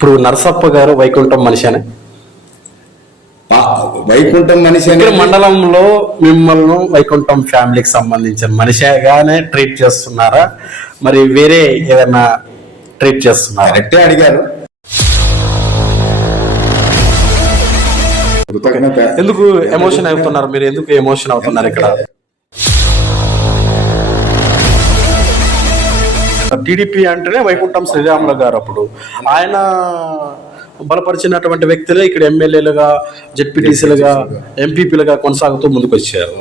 ఇప్పుడు నరసప్ప గారు వైకుంఠం మనిషి అని వైకుంఠం మనిషి అని మండలంలో మిమ్మల్ని వైకుంఠం ఫ్యామిలీకి సంబంధించిన మనిషిగానే ట్రీట్ చేస్తున్నారా, మరి వేరే ఏదైనా ట్రీట్ చేస్తున్నారా? కరెక్టే అడిగారు. ఎందుకు ఎమోషన్ అవుతున్నారు మీరు? ఎందుకు ఎమోషన్ అవుతున్నారు ఇక్కడ? టీడీపీ అంటేనే వైకుంఠం శ్రీరాములు గారు, అప్పుడు ఆయన బలపరిచినటువంటి వ్యక్తులే ఇక్కడ ఎమ్మెల్యేలుగా, జెడ్పీటీసీలుగా, ఎంపీపీలుగా కొనసాగుతూ ముందుకు వచ్చారు.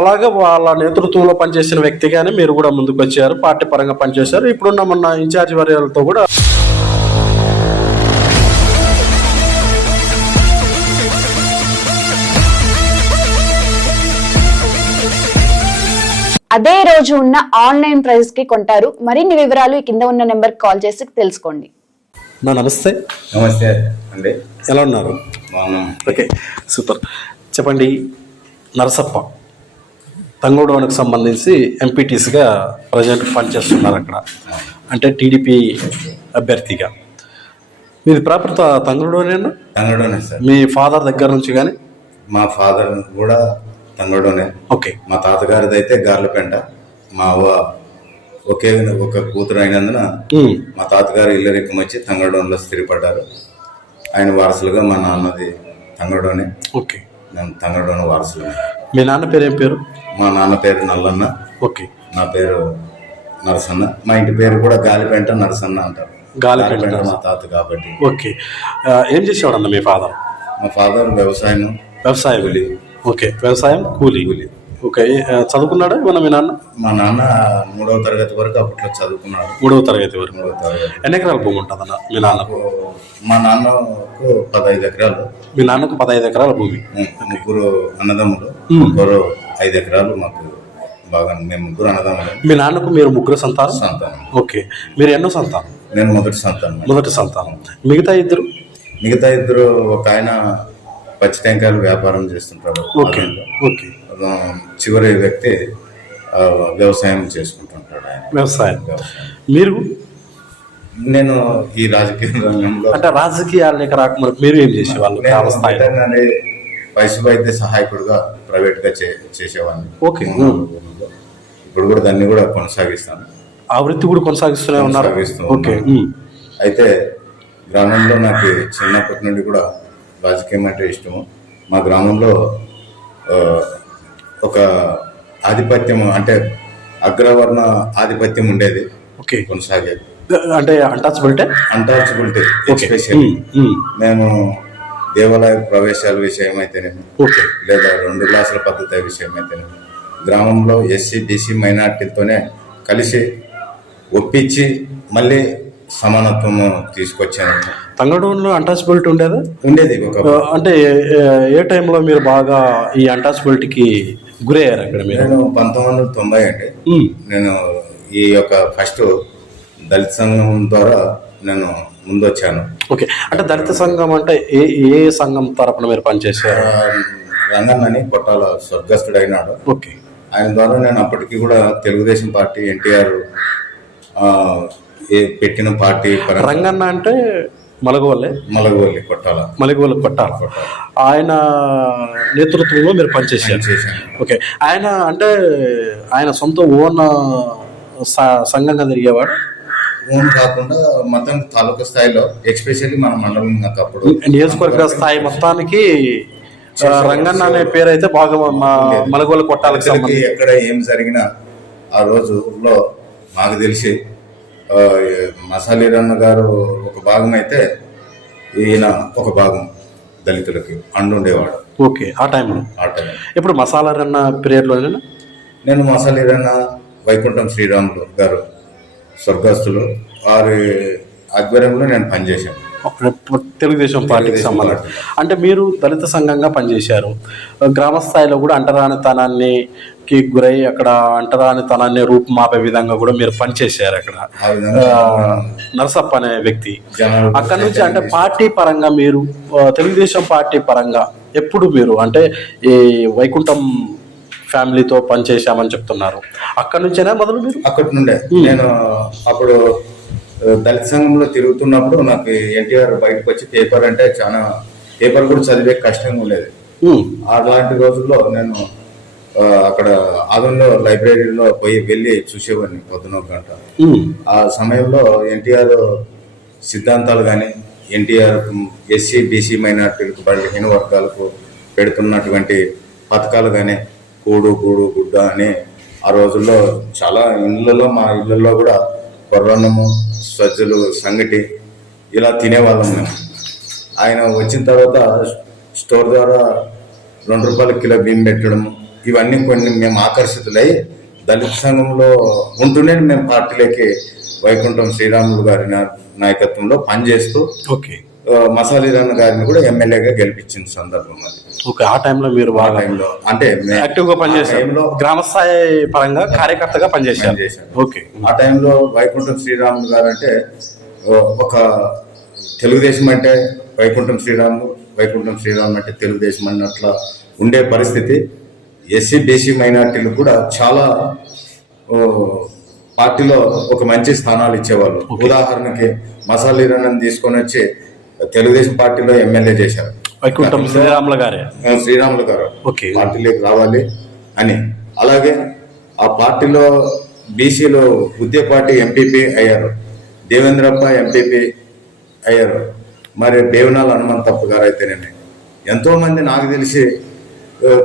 అలాగే వాళ్ళ నేతృత్వంలో పనిచేసిన వ్యక్తిగానే మీరు కూడా ముందుకు వచ్చారు, పార్టీ పరంగా పనిచేశారు. ఇప్పుడున్న మొన్న ఇన్ఛార్జ్ వర్యాలతో కూడా అదే రోజు ఉన్న ఆన్లైన్ ప్రైస్ కి కొంటారు. మరిన్ని వివరాలు కింద ఉన్న నెంబర్ కాల్ చేసి తెలుసుకోండి. నమస్తే. నమస్తే అండి, ఎలా ఉన్నారు? Okay, super. చెప్పండి, నరసప్ప తంగోడవనికి సంబంధించి ఎంపీటీసీగా ప్రజెంట్ పనిచేస్తున్నారు అక్కడ, అంటే టీడీపీ అభ్యర్థిగా. మీది ప్రాపర్ తంగోడవనేనా? తంగడోనే సార్. మీ ఫాదర్ దగ్గర నుంచి కానీ? మా ఫాదర్ కూడా తంగడోనే. ఓకే. మా తాతగారిది అయితే గార్లపెంట. మా అవ్వ ఒకే ఒక కూతురు అయినందున మా తాతగారు ఇల్లరికం వచ్చి తంగడోన్లో స్థిరపడ్డారు. ఆయన వారసులుగా మా నాన్నది తంగడోనే. ఓకే. మేము తంగడోన వారసులు. మీ నాన్న పేరు ఏం పేరు? మా నాన్న పేరు నల్లన్న. ఓకే. నా పేరు నరసన్న. మా ఇంటి పేరు కూడా గాలిపెంట నరసన్న అంటారు. గాలిపెంట మా తాత కాబట్టి. ఓకే. ఏం చేసేవాడన్న మీ ఫాదర్? మా ఫాదర్ వ్యవసాయం. ఓకే, వ్యవసాయం, కూలీ. ఓకే. చదువుకున్నాడా మన మీ నాన్న? మా నాన్న 3వ తరగతి వరకు అప్పట్లో చదువుకున్నాడు. 3వ తరగతి వరకు. 3వ తరగతి. ఎన్ని ఎకరాల భూమి ఉంటుందన్న మీ నాన్నకు? మా నాన్నకు 15 ఎకరాలు. మీ నాన్నకు 15 ఎకరాల భూమి. ముగ్గురు అన్నదమ్ములు, ముగ్గురు 5 ఎకరాలు. మాకు బాగా, మేము ముగ్గురు అన్నదమ్ములు. మీ నాన్నకు మీరు ముగ్గురు సంతానం? సంతానం. ఓకే. మీరు ఎన్నో సంతానం? నేను మొదటి సంతానం. మొదటి సంతానం. మిగతా ఇద్దరు? మిగతా ఇద్దరు, ఒక ఆయన పచ్చి టెంకాయలు వ్యాపారం చేస్తుంటారు. ఓకే. ఓకే. చివరి వ్యక్తి వ్యవసాయం చేసుకుంటుంటాడు. ఆయన వ్యవసాయం. మీరు? నేను ఈ రాజకీయ రంగంలో, అంటే రాజకీయాలు రాకముందు మీరు ఏం చేసేవాళ్ళు? పశు వైద్య సహాయకుడుగా ప్రైవేట్ గా చేసేవాడిని. ఓకే. ఇప్పుడు కూడా దాన్ని కూడా కొనసాగిస్తాను. ఆ వృత్తి కూడా కొనసాగిస్తూనే ఉన్నారు? ఓకే. అయితే గ్రామంలో నాకు చిన్నప్పటి నుండి కూడా రాజకీయం అంటే ఇష్టము. మా గ్రామంలో ఒక ఆధిపత్యం, అంటే అగ్రవర్ణ ఆధిపత్యం ఉండేది. ఓకే. కొనసాగేది. అంటే అన్టచబిలిటీ ఎస్పెషల్లీ మేము దేవాలయ ప్రవేశాల విషయం అయితేనేమి, లేదా 2 గ్లాసుల పద్ధతి విషయం అయితేనేమి, గ్రామంలో ఎస్సీ బీసీ మైనార్టీలతోనే కలిసి ఒప్పించి మళ్ళీ సమానత్వము తీసుకొచ్చాను. తంగడూరులో అన్టచబిలిటీ ఉండేది ఒక. అంటే ఏ టైంలో మీరు బాగా ఈ అన్టచబిలిటీకి గురయ్యారు అక్కడ? నేను 1990 అండి. నేను ఈ యొక్క ఫస్ట్ దళిత సంఘం ద్వారా నేను ముందొచ్చాను. ఓకే. అంటే దళిత సంఘం అంటే ఏ సంఘం తరపున మీరు పనిచేశారు? రంగన్నని కొట్టాల స్వర్గస్థుడు అయినాడు. ఓకే. ఆయన ద్వారా నేను అప్పటికి కూడా తెలుగుదేశం పార్టీ, ఎన్టీఆర్ పెట్టిన పార్టీ. రంగన్న అంటే మలగవల్లి కొట్టాల. ఆయన నేతృత్వంలో మీరు పనిచేశారు. ఓకే. ఆయన అంటే ఆయన సొంత ఓన్ సంఘంగా తిరిగేవాడు? ఓన్ కాకుండా మొత్తం తాలూకా స్థాయిలో, ఎస్పెషల్లీ మన మండలం నాకు అప్పుడు నియోజకవర్గ స్థాయి మొత్తానికి రంగన్న అనే పేరు అయితే బాగా మలగోల కొట్టాలకి. ఎక్కడ ఏం జరిగినా ఆ రోజులో మాకు తెలిసి మసాలీరన్న గారు ఒక భాగం అయితే, ఈయన ఒక భాగం దళితులకి అండుండేవాడు. ఓకే. ఆ టైంలో ఇప్పుడు మసాలారన్న పీరియడ్లోనేనా? నేను మసాలీరన్న, వైకుంఠం శ్రీరాములు గారు స్వర్గస్థులు, వారి ఆధ్వర్యంలో నేను పనిచేశాను. తెలుగుదేశం పార్టీకి సంబంధించి. అంటే మీరు దళిత సంఘంగా పనిచేశారు, గ్రామ స్థాయిలో కూడా అంటరానితనాన్ని గురై అక్కడ అంటరానితనాన్ని రూపుమాపే విధంగా కూడా మీరు పనిచేశారు అక్కడ. నరసప్ప అనే వ్యక్తి అక్కడ నుంచి, అంటే పార్టీ పరంగా మీరు తెలుగుదేశం పార్టీ పరంగా ఎప్పుడు మీరు, అంటే ఈ వైకుంఠం ఫ్యామిలీతో పనిచేశామని చెప్తున్నారు, అక్కడ నుంచేనా మొదలు? మీరు అక్కడి నుండే. నేను అప్పుడు దళిత సంఘంలో తిరుగుతున్నప్పుడు నాకు ఎన్టీఆర్ బయటకు వచ్చి పేపర్ కూడా చదివే కష్టంగా ఉండేది. అలాంటి రోజుల్లో నేను అక్కడ ఆదంలో లైబ్రరీలో వెళ్ళి చూసేవాడిని పొద్దున 1 గంట. ఆ సమయంలో ఎన్టీఆర్ సిద్ధాంతాలు కానీ, ఎన్టీఆర్ ఎస్సీ బీసీ మైనార్టీలకు, బలహీన వర్గాలకు పెడుతున్నటువంటి పథకాలు కానీ, కూడు గుడ్డ అని ఆ రోజుల్లో చాలా మా ఇళ్ళల్లో కూడా కొర్రన్నము, సజ్జలు, సంగటి ఇలా తినేవాళ్ళం మేము. ఆయన వచ్చిన తర్వాత స్టోర్ ద్వారా 2 రూపాయల కిలో బియ్యం పెట్టడము, ఇవన్నీ కొన్ని మేము ఆకర్షితులై దళిత సంఘంలో ఉంటూనే మేము పార్టీలోకి వైకుంఠం శ్రీరాములు గారి నాయకత్వంలో పనిచేస్తూ మసాలీరాన్న గారిని కూడా ఎమ్మెల్యేగా గెలిపించిన సందర్భం అది. ఆ టైంలో మీరు టైంలో అంటే యాక్టివ్ గా పనిచేసారు, గ్రామ స్థాయి పరంగా కార్యకర్తగా పనిచేశారు. ఆ టైంలో వైకుంఠం శ్రీరాములు గారు అంటే ఒక తెలుగుదేశం అంటే వైకుంఠం శ్రీరాములు అంటే తెలుగుదేశం అన్నట్లా ఉండే పరిస్థితి. ఎస్సీ బీసీ మైనార్టీలు కూడా చాలా పార్టీలో ఒక మంచి స్థానాలు ఇచ్చేవాళ్ళు. ఉదాహరణకి మసాలీరాన్ని తీసుకొని వచ్చి తెలుగుదేశం పార్టీలో ఎమ్మెల్యే చేశారు. వైకుంఠం శ్రీరాములు గారు పార్టీలోకి రావాలి అని. అలాగే ఆ పార్టీలో బీసీలో ఉద్యపాటి ఎంపీపీ అయ్యారు, దేవేంద్రప్ప ఎంపీపీ అయ్యారు, మరి దేవనాల హనుమంతప్ప గారు అయితేనేమి ఎంతో మంది నాకు తెలిసి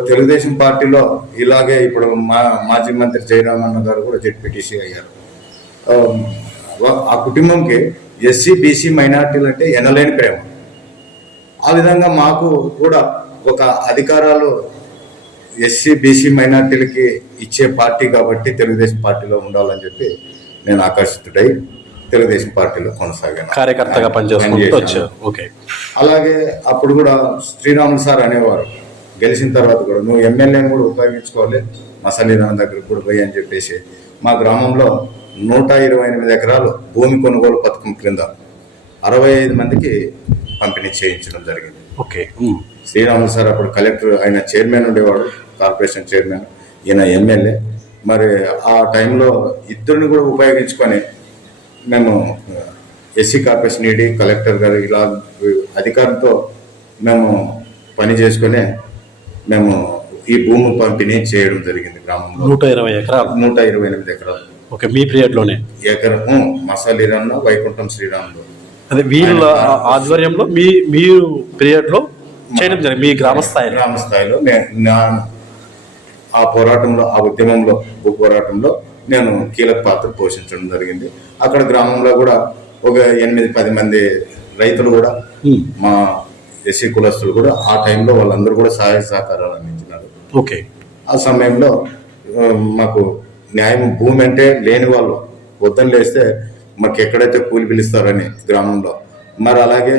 తెలుగుదేశం పార్టీలో ఇలాగే ఇప్పుడు మాజీ మంత్రి జయరామన్న గారు కూడా జెడ్పీటీసీ అయ్యారు. ఆ కుటుంబంకి ఎస్సీ బీసీ మైనార్టీలు అంటే ఎనలేని ప్రేమ. ఆ విధంగా మాకు కూడా ఒక అధికారాలు ఎస్సీ బీసీ మైనార్టీలకి ఇచ్చే పార్టీ కాబట్టి తెలుగుదేశం పార్టీలో ఉండాలని చెప్పి నేను ఆకర్షితుడై తెలుగుదేశం పార్టీలో కొనసాగాను, కార్యకర్తగా పనిచేస్తాను. అలాగే అప్పుడు కూడా శ్రీరాములు సార్ అనేవారు, గెలిచిన తర్వాత కూడా నువ్వు ఎమ్మెల్యేని కూడా ఉపయోగించుకోవాలి, మసాలీరామ్ దగ్గరికి కూడా పోయి అని చెప్పేసి మా గ్రామంలో 128 ఎకరాలు భూమి కొనుగోలు పథకం క్రింద 65 మందికి పంపిణీ చేయించడం జరిగింది. శ్రీరాములు సార్ అప్పుడు కలెక్టర్, ఆయన చైర్మన్ ఉండేవాడు, కార్పొరేషన్ చైర్మన్, ఈయన ఎమ్మెల్యే. మరి ఆ టైంలో ఇద్దరిని కూడా ఉపయోగించుకొని మేము ఎస్సీ కార్పొరేషన్ ఈడీ కలెక్టర్ గారు ఇలా అధికారులతో మేము పని చేసుకుని మేము ఈ భూమి పంపిణీ చేయడం జరిగింది గ్రామంలో. 128 ఎకరాలు మీ పీరియడ్ లోనే ఎకరం మసాలీరాన్న వైకుంఠం శ్రీరాములు అదే వీళ్ళ ఆధ్వర్యంలో మీరు పీరియడ్ లో చేయడం జరిగింది. మీ గ్రామ స్థాయిలో ఆ పోరాటంలో, ఆ ఉద్యమంలో, భూ పోరాటంలో నేను కీలక పాత్ర పోషించడం జరిగింది. అక్కడ గ్రామంలో కూడా ఒక 8-10 మంది రైతులు కూడా, మా ఎస్సీ కులస్తులు కూడా ఆ టైంలో వాళ్ళందరూ కూడా సహాయ సహకారాలు అందించినారు. ఆ సమయంలో మాకు న్యాయం, భూమి అంటే లేని వాళ్ళు పొద్దున్న లేస్తే మాకు ఎక్కడైతే కూలి పిలుస్తారని గ్రామంలో, మరి అలాగే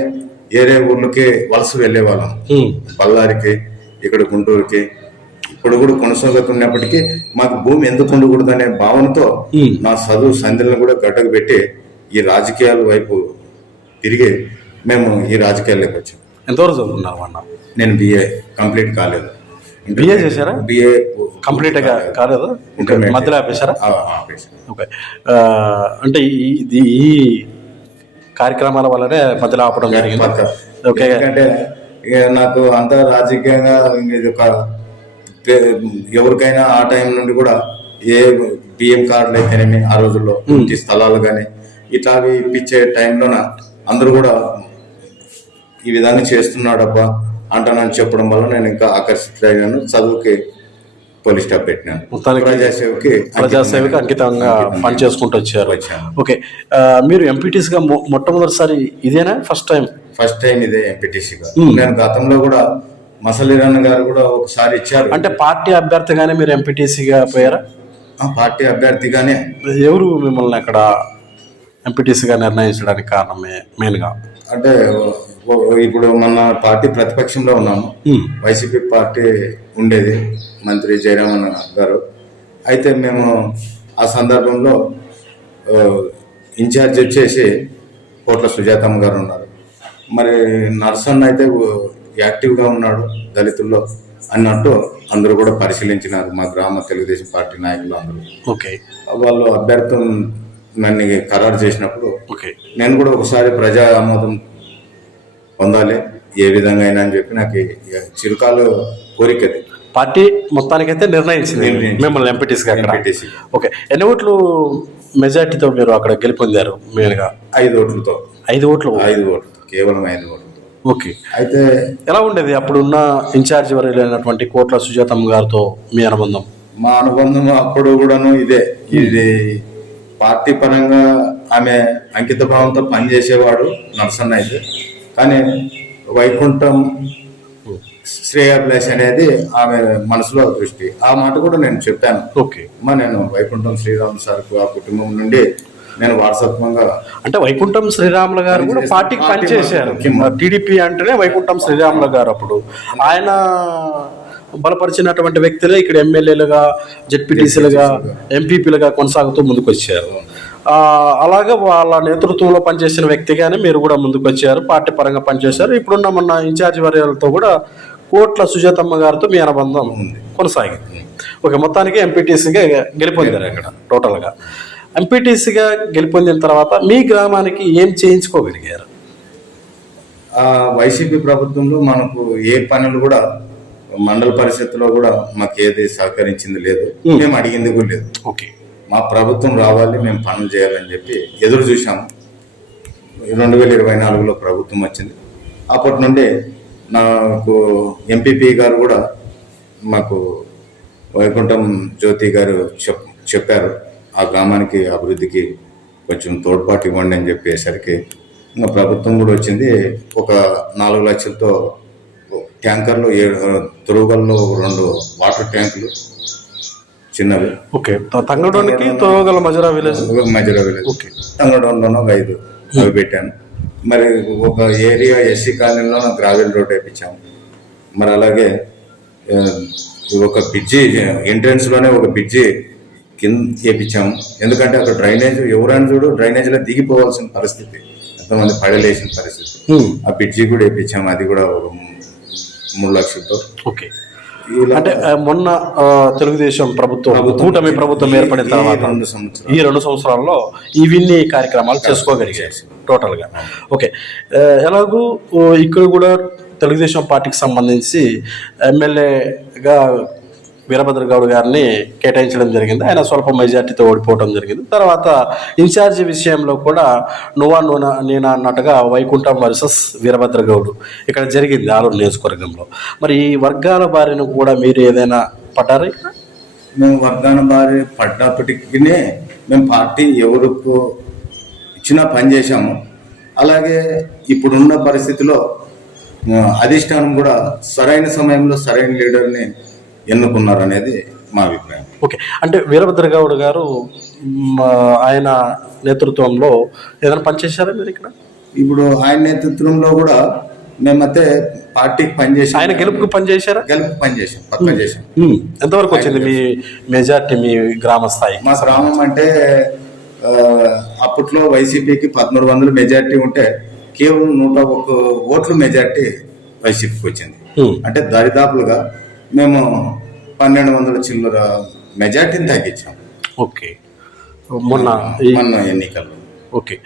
ఏరే ఊర్లకి వలస వెళ్ళే వాళ్ళం, బళ్ళారికి, ఇక్కడ గుంటూరుకి. ఇప్పుడు కూడా కొనసాగుతున్నప్పటికీ మాకు భూమి ఎందుకు ఉండకూడదు అనే భావనతో నా చదువు సంధ్యలను కూడా గడ్డకు పెట్టి ఈ రాజకీయాల వైపు తిరిగి మేము ఈ రాజకీయాల్లోకి వచ్చాం. ఎంతవరకు చదువుకున్నారు అన్న? నేను BA కంప్లీట్ కాలేదు. BA చేశారా? BA కంప్లీట్ కాలేదు, మధ్యలో ఆపేశారా? అంటే ఈ కార్యక్రమాల వల్లనే మధ్యలో ఆపడం జరిగింది. ఎందుకంటే నాకు అంత రాజకీయంగా ఇది ఒక ఎవరికైనా ఆ టైం నుండి కూడా ఏ బియ్యం కార్డులు అయితేనేమి, ఆ రోజుల్లో ఇంటి స్థలాలు కానీ ఇట్లా ఇప్పించే టైంలోన అందరూ కూడా ఈ విధంగా చేస్తున్నాడబ్బా అంటానని చెప్పడం వల్ల నేను ఇంకా ఆకర్షితులైనాను. చదువుకి పోలీస్ స్టాప్ పెట్టినాను. ప్రజాసేవకి అంకితంగా పని చేసుకుంటూ వచ్చారు. మీరు ఎంపీటీసీగా మొట్టమొదటిసారి ఇదేనా? ఫస్ట్ టైం ఇదే ఎంపీటీసీగా. నేను గతంలో కూడా మసలీరన్న గారు కూడా ఒకసారి ఇచ్చారు. అంటే పార్టీ అభ్యర్థిగానే మీరు ఎంపీటీసీగా పోయారా? పార్టీ అభ్యర్థిగానే. ఎవరు మిమ్మల్ని అక్కడ ఎంపీటీసీగా నిర్ణయించడానికి కారణం మెయిన్గా? అంటే ఇప్పుడు మన పార్టీ ప్రతిపక్షంలో ఉన్నాము, వైసీపీ పార్టీ ఉండేది, మంత్రి జయరామన్న గారు. అయితే మేము ఆ సందర్భంలో ఇన్ఛార్జ్ వచ్చేసి కోట్ల సుజాతమ్మ గారు ఉన్నారు. మరి నర్సన్ అయితే యాక్టివ్గా ఉన్నాడు దళితుల్లో అన్నట్టు అందరూ కూడా పరిశీలించినారు మా గ్రామ తెలుగుదేశం పార్టీ నాయకులు అందరూ. ఓకే, వాళ్ళు అభ్యర్థులను నన్ను ఖరారు చేసినప్పుడు ఓకే. నేను కూడా ఒకసారి ప్రజా ఆమోదం పొందాలి ఏ విధంగా అయినా అని చెప్పి నాకు చిరకాలు కోరికది. పార్టీ మొత్తానికైతే నిర్ణయించింది మిమ్మల్ని ఎంపీటీసీగా అక్కడ. ఎంపీటీసీ. ఓకే. ఎన్ని ఓట్లు మెజార్టీతో మీరు అక్కడ గెలుపొందారు? మెయిన్గా 5 ఓట్లతో. 5 ఓట్లు. 5 ఓట్లు, కేవలం 5 ఓట్లు. ఓకే. అయితే ఎలా ఉండేది అప్పుడున్న ఇన్ఛార్జ్ వర్యులైనటువంటి కోట్ల సుజాతమ్మ గారితో మీ అనుబంధం? మా అనుబంధం అప్పుడు కూడాను ఇది పార్టీ పరంగా ఆమె అంకిత భావంతో పనిచేసేవాడు నరసన్న అయితే, కానీ వైకుంఠం శ్రేయాభిలాష్ అనేది ఆమె మనసులో దృష్టి. ఆ మాట కూడా నేను చెప్పాను. ఓకే. నేను వైకుంఠం శ్రీరామ్ సార్కు ఆ కుటుంబం నుండి నేను వారసత్వంగా, అంటే వైకుంఠం శ్రీరాములు గారు కూడా పార్టీకి పనిచేశారు. టీడీపీ అంటేనే వైకుంఠం శ్రీరాములు గారు అప్పుడు ఆయన బలపరిచినటువంటి వ్యక్తులే ఇక్కడ ఎమ్మెల్యేలుగా, జెడ్పీటీసీలుగా, ఎంపీపీలుగా కొనసాగుతూ ముందుకు వచ్చారు. అలాగే వాళ్ళ నేతృత్వంలో పనిచేసిన వ్యక్తిగానే మీరు కూడా ముందుకు వచ్చారు, పార్టీ పరంగా పనిచేశారు. ఇప్పుడున్న మొన్న ఇన్ఛార్జ్ వర్యాలతో కూడా కోట్ల సుజాతమ్మ గారితో మీ అనుబంధం కొనసాగింది. ఓకే. మొత్తానికి ఎంపీటీసీగా గెలుపొందారు అక్కడ టోటల్గా. ఎంపీటీసీగా గెలుపొందిన తర్వాత మీ గ్రామానికి ఏం చేయించుకోగలిగారు? వైసీపీ ప్రభుత్వంలో మనకు ఏ పనులు కూడా మండల పరిషత్తులో కూడా మాకు ఏది సహకరించింది లేదు, మేము అడిగింది కూడా లేదు. ఓకే. మా ప్రభుత్వం రావాలి, మేము పనులు చేయాలని చెప్పి ఎదురు చూసాము. 2024లో ప్రభుత్వం వచ్చింది. అప్పటి నుండి నాకు ఎంపీపీ గారు కూడా మాకు వైకుంఠం జ్యోతి గారు చెప్పారు ఆ గ్రామానికి అభివృద్ధికి కొంచెం తోడ్పాటు ఇవ్వండి అని చెప్పేసరికి ఇంకా ప్రభుత్వం కూడా వచ్చింది. ఒక 4 లక్షలతో ట్యాంకర్లు, తొరుగుల్లో 2 వాటర్ ట్యాంకులు చిన్నవి. ఓకే. తంగడోనికి తొరగల మజరా విలేజ్. ఓకే. తంగడోన్లోనూ 5 అవి పెట్టాను. మరి ఒక ఏరియా ఎస్సీ కాలనీలో గ్రావెల్ రోడ్ వేయించాము. మరి అలాగే ఒక బ్రిడ్జి ఎంట్రన్స్ లోనే ఒక బ్రిడ్జి కింద వేయించాము. ఎందుకంటే అక్కడ డ్రైనేజ్ ఎవరైనా చూడు డ్రైనేజ్ లో దిగిపోవాల్సిన పరిస్థితి, ఎంతమంది పడలేసిన పరిస్థితి. ఆ బ్రిడ్జి కూడా వేయించాము, అది కూడా 3 లక్షలతో. ఓకే. అంటే మొన్న తెలుగుదేశం ప్రభుత్వం, కూటమి ప్రభుత్వం ఏర్పడిన తర్వాత ఈ 2 సంవత్సరాల్లో ఇవన్నీ కార్యక్రమాలు చేసుకోగలిగారు టోటల్గా. ఓకే. ఎలాగూ ఇక్కడ కూడా తెలుగుదేశం పార్టీకి సంబంధించి ఎమ్మెల్యేగా వీరభద్ర గౌడ్ గారిని కేటాయించడం జరిగింది. ఆయన స్వల్ప మెజార్టీతో ఓడిపోవడం జరిగింది. తర్వాత ఇన్ఛార్జి విషయంలో కూడా నువ్వా నేను అన్నట్టుగా వైకుంఠం వర్సెస్ వీరభద్ర గౌడ్ ఇక్కడ జరిగింది ఆలూరు నియోజకవర్గంలో. మరి ఈ వర్గాల బారిన కూడా మీరు ఏదైనా పడ్డారా? మేము వర్గాల బారి పడ్డప్పటికీ మేము పార్టీ ఎవరికి ఇచ్చినా పని చేశాము. అలాగే ఇప్పుడున్న పరిస్థితిలో అధిష్టానం కూడా సరైన సమయంలో సరైన లీడర్ని ఎన్నుకున్నారు అనేది మా అభిప్రాయం. ఓకే. అంటే వీరభద్ర గౌడ్ గారు ఆయన నేతృత్వంలో ఏదైనా పనిచేశారా మీరు ఇక్కడ? ఇప్పుడు ఆయన నేతృత్వంలో కూడా మేమైతే పార్టీకి పనిచేసాం. ఆయన గెలుపుకు పనిచేశారా? గెలుపుకు పనిచేసాం, పక్క చేసాం. ఎంతవరకు వచ్చింది మీ మెజార్టీ మీ గ్రామ స్థాయి? మా గ్రామం అంటే అప్పట్లో వైసీపీకి 1300 మెజార్టీ ఉంటే కేవలం 101 ఓట్లు మెజార్టీ వైసీపీకి వచ్చింది. అంటే దరిదాపులుగా మేము 1200 చిల్లర మెజార్టీని తగ్గించాం. ఓకే. మొన్న ఎన్నికల్లో. ఓకే.